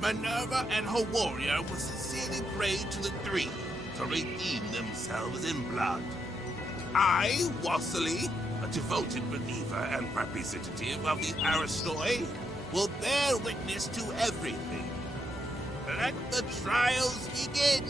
Minerva and her warrior will sincerely pray to the three to redeem themselves in blood. I, Wassily, a devoted believer and representative of the Aristoi, will bear witness to everything. Let the trials begin!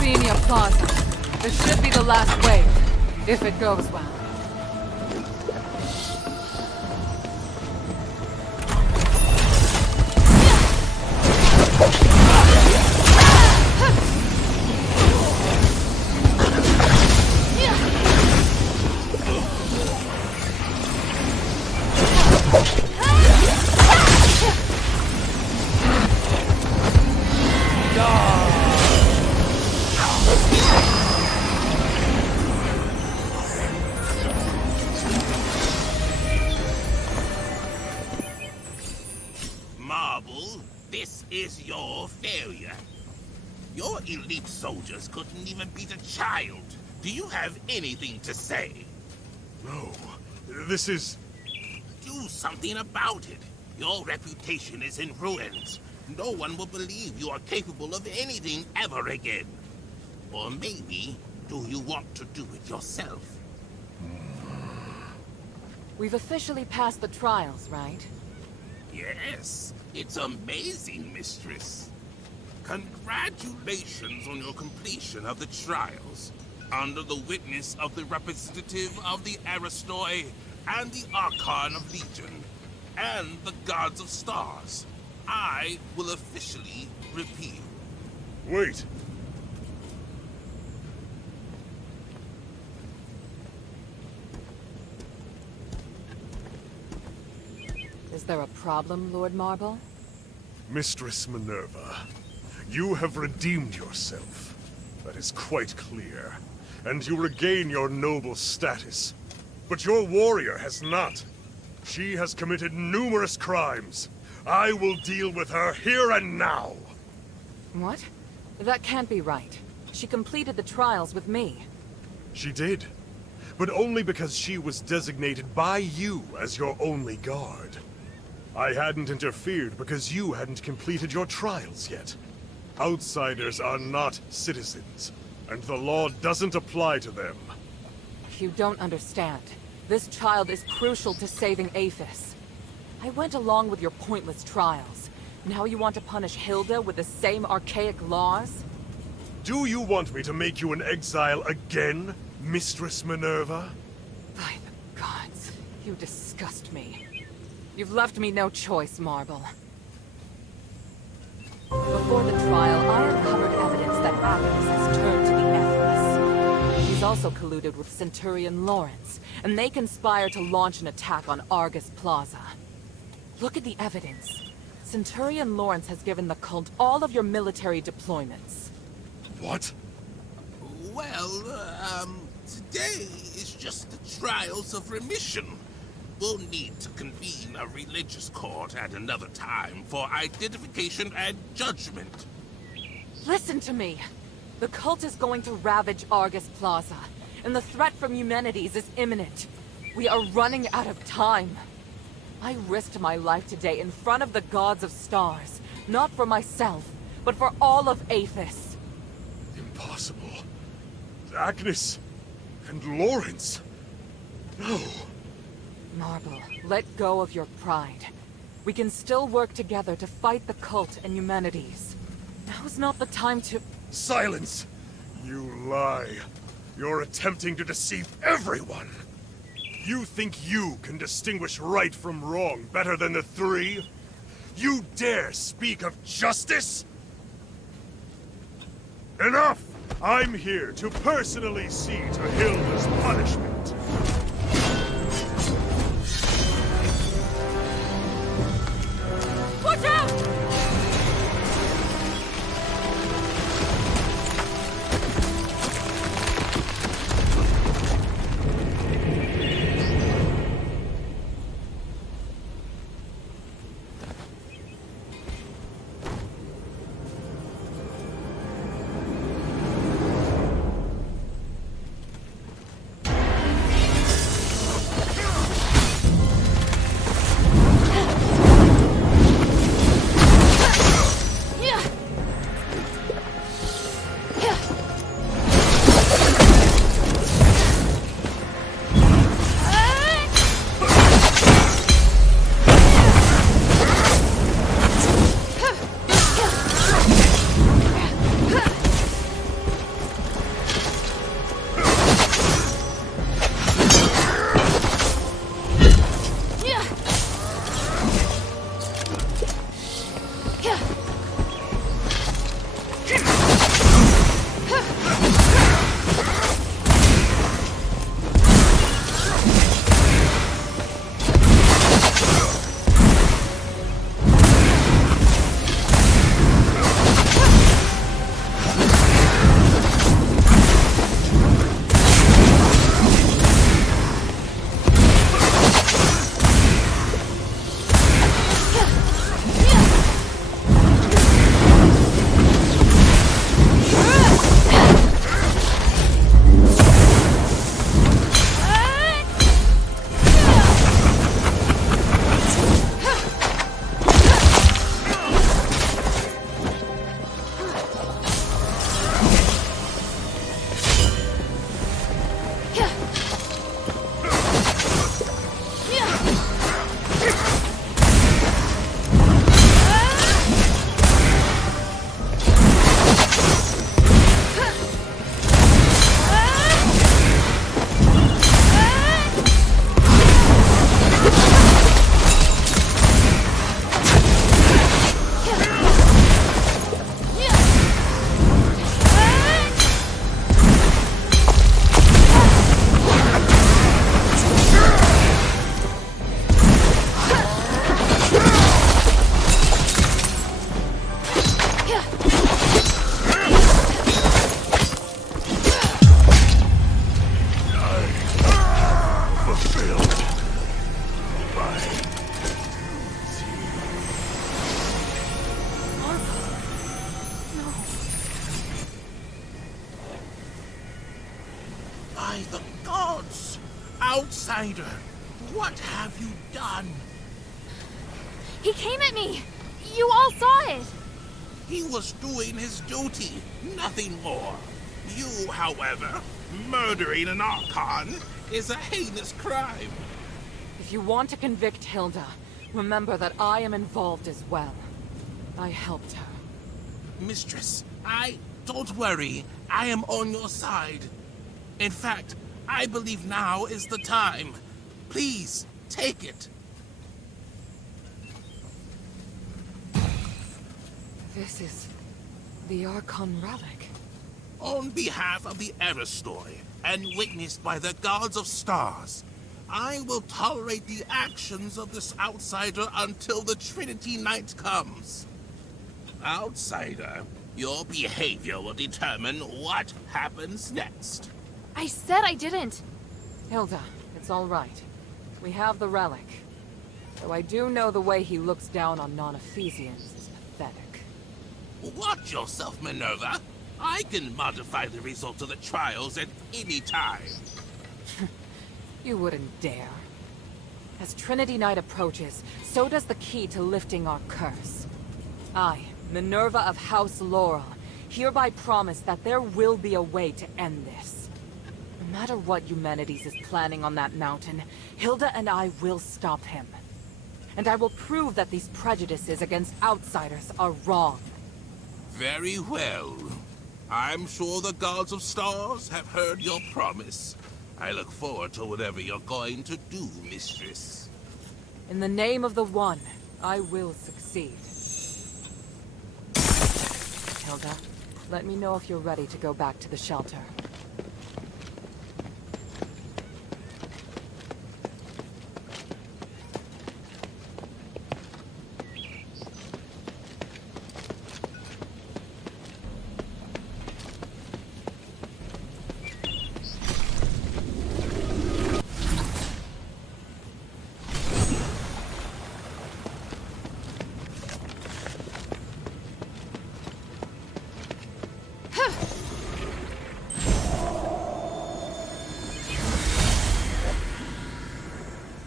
Albania Plaza. This should be the last wave, if it goes well. Marble, this is your failure. Your elite soldiers couldn't even beat a child. Do you have anything to say? No. This is... Do something about it. Your reputation is in ruins. No one will believe you are capable of anything ever again. Or maybe, do you want to do it yourself? We've officially passed the trials, right? Yes, it's amazing, mistress. Congratulations on your completion of the trials. Under the witness of the representative of the Aristoi and the Archon of Legion, and the Gods of Stars, I will officially repeal. Wait. Is there a problem, Lord Marble? Mistress Minerva, you have redeemed yourself. That is quite clear. And you regain your noble status. But your warrior has not. She has committed numerous crimes. I will deal with her here and now. What? That can't be right. She completed the trials with me. She did. But only because she was designated by you as your only guard. I hadn't interfered because you hadn't completed your trials yet. Outsiders are not citizens, and the law doesn't apply to them. You don't understand. This child is crucial to saving Aphis. I went along with your pointless trials. Now you want to punish Hilda with the same archaic laws? Do you want me to make you an exile again, Mistress Minerva? By the gods, you disgust me. You've left me no choice, Marble. Before the trial, I uncovered evidence that Asterigos has turned to the Ethnos. He's also colluded with Centurion Lawrence, and they conspire to launch an attack on Argus Plaza. Look at the evidence. Centurion Lawrence has given the cult all of your military deployments. What? Well, today is just the trials of remission. We'll need to convene a religious court at another time for identification and judgment. Listen to me. The cult is going to ravage Argus Plaza, and the threat from Eumenides is imminent. We are running out of time. I risked my life today in front of the Gods of Stars, not for myself, but for all of Aphis. Impossible. Agnes and Lawrence. No. Marble, let go of your pride. We can still work together to fight the cult and Eumenides. Now's not the time to— Silence! You lie. You're attempting to deceive everyone. You think you can distinguish right from wrong better than the three? You dare speak of justice? Enough! I'm here to personally see to Hilda's punishment. Watch out! By the gods! Outsider, what have you done? He came at me! You all saw it! He was doing his duty, nothing more. You, however, murdering an Archon is a heinous crime. If you want to convict Hilda, remember that I am involved as well. I helped her. Mistress, don't worry. I am on your side. In fact, I believe now is the time. Please, take it. This is the Archon relic. On behalf of the Aristoy, and witnessed by the gods of stars, I will tolerate the actions of this outsider until the Trinity Night comes. Outsider, your behavior will determine what happens next. I said I didn't. Hilda, it's all right. We have the relic. Though I do know the way he looks down on non-Ephesians is pathetic. Watch yourself, Minerva. I can modify the results of the trials at any time. You wouldn't dare. As Trinity Night approaches, so does the key to lifting our curse. I, Minerva of House Laurel, hereby promise that there will be a way to end this. No matter what Eumenides is planning on that mountain, Hilda and I will stop him. And I will prove that these prejudices against outsiders are wrong. Very well. I'm sure the gods of stars have heard your promise. I look forward to whatever you're going to do, mistress. In the name of the One, I will succeed. Hilda, let me know if you're ready to go back to the shelter.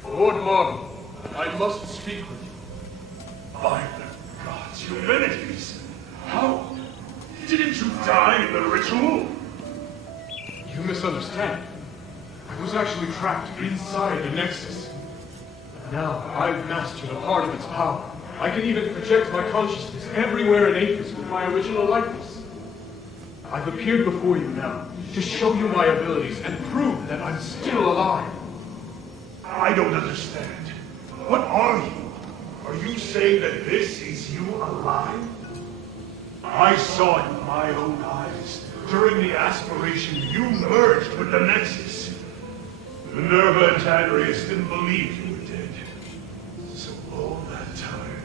Lord Marble, I must speak with you. By the gods, Eumenides! How? Didn't you die in the ritual? You misunderstand. I was actually trapped inside the Nexus. But now I've mastered a part of its power. I can even project my consciousness everywhere in Athos with my original likeness. I've appeared before you now to show you my abilities and prove that I'm still alive. I don't understand. What are you? Are you saying that this is you alive? I saw it with my own eyes during the aspiration you merged with the Nexus. Minerva and Tiberius didn't believe you were dead. So all that time,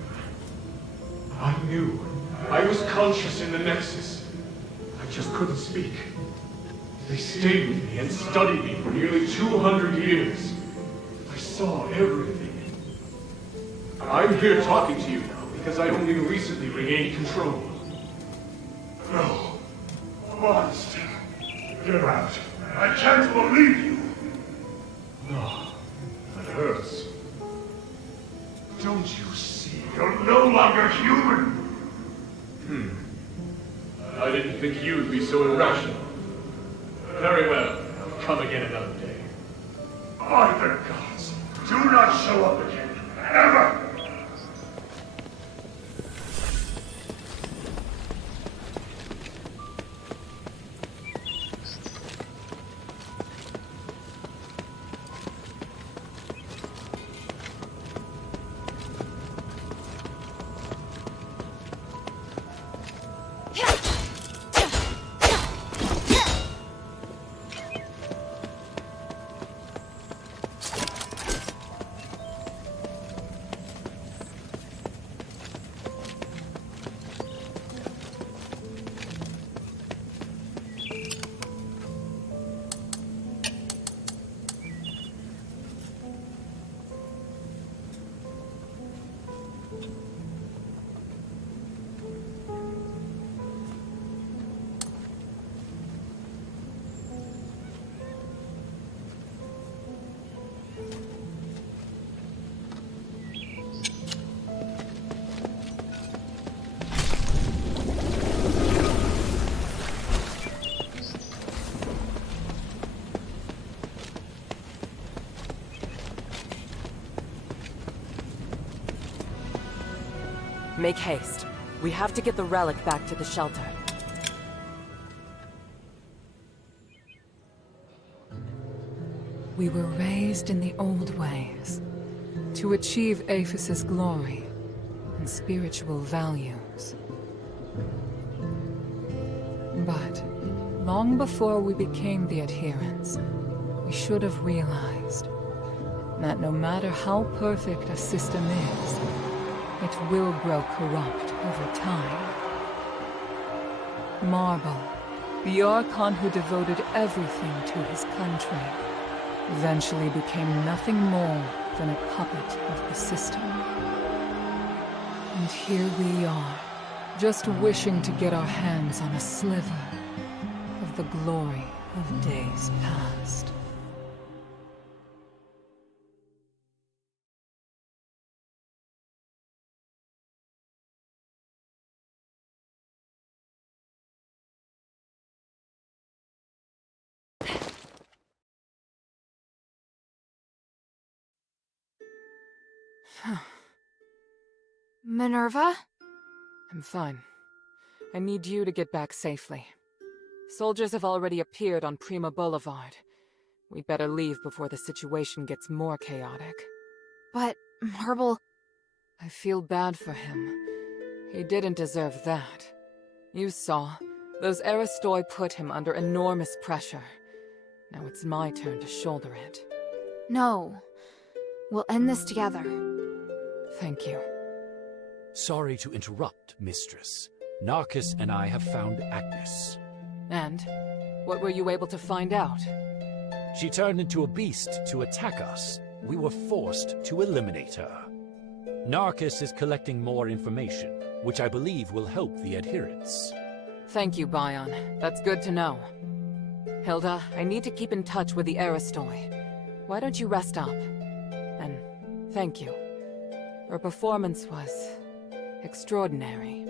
I knew. I was conscious in the Nexus. I just couldn't speak. They stayed with me and studied me for nearly 200 years. I saw everything. I'm here talking to you now because I only recently regained control. No. Monster. Get out. I can't believe you. No. That hurts. Don't you see? You're no longer human. I didn't think you'd be so irrational. Very well. I'll come again another day. By the gods, do not show up again. Ever! Make haste. We have to get the relic back to the shelter. We were raised in the old ways, to achieve Aphis' glory and spiritual values. But long before we became the adherents, we should have realized that no matter how perfect a system is, it will grow corrupt over time. Marble, the Archon who devoted everything to his country, eventually became nothing more than a puppet of the system. And here we are, just wishing to get our hands on a sliver of the glory of days past. Minerva? I'm fine. I need you to get back safely. Soldiers have already appeared on Prima Boulevard. We'd better leave before the situation gets more chaotic. But Marble... I feel bad for him. He didn't deserve that. You saw. Those Aristoi put him under enormous pressure. Now it's my turn to shoulder it. No. We'll end this together. Thank you. Sorry to interrupt, Mistress. Narcus and I have found Agnes. And? What were you able to find out? She turned into a beast to attack us. We were forced to eliminate her. Narcus is collecting more information, which I believe will help the adherents. Thank you, Bion. That's good to know. Hilda, I need to keep in touch with the Aristoi. Why don't you rest up? And thank you. Her performance was extraordinary.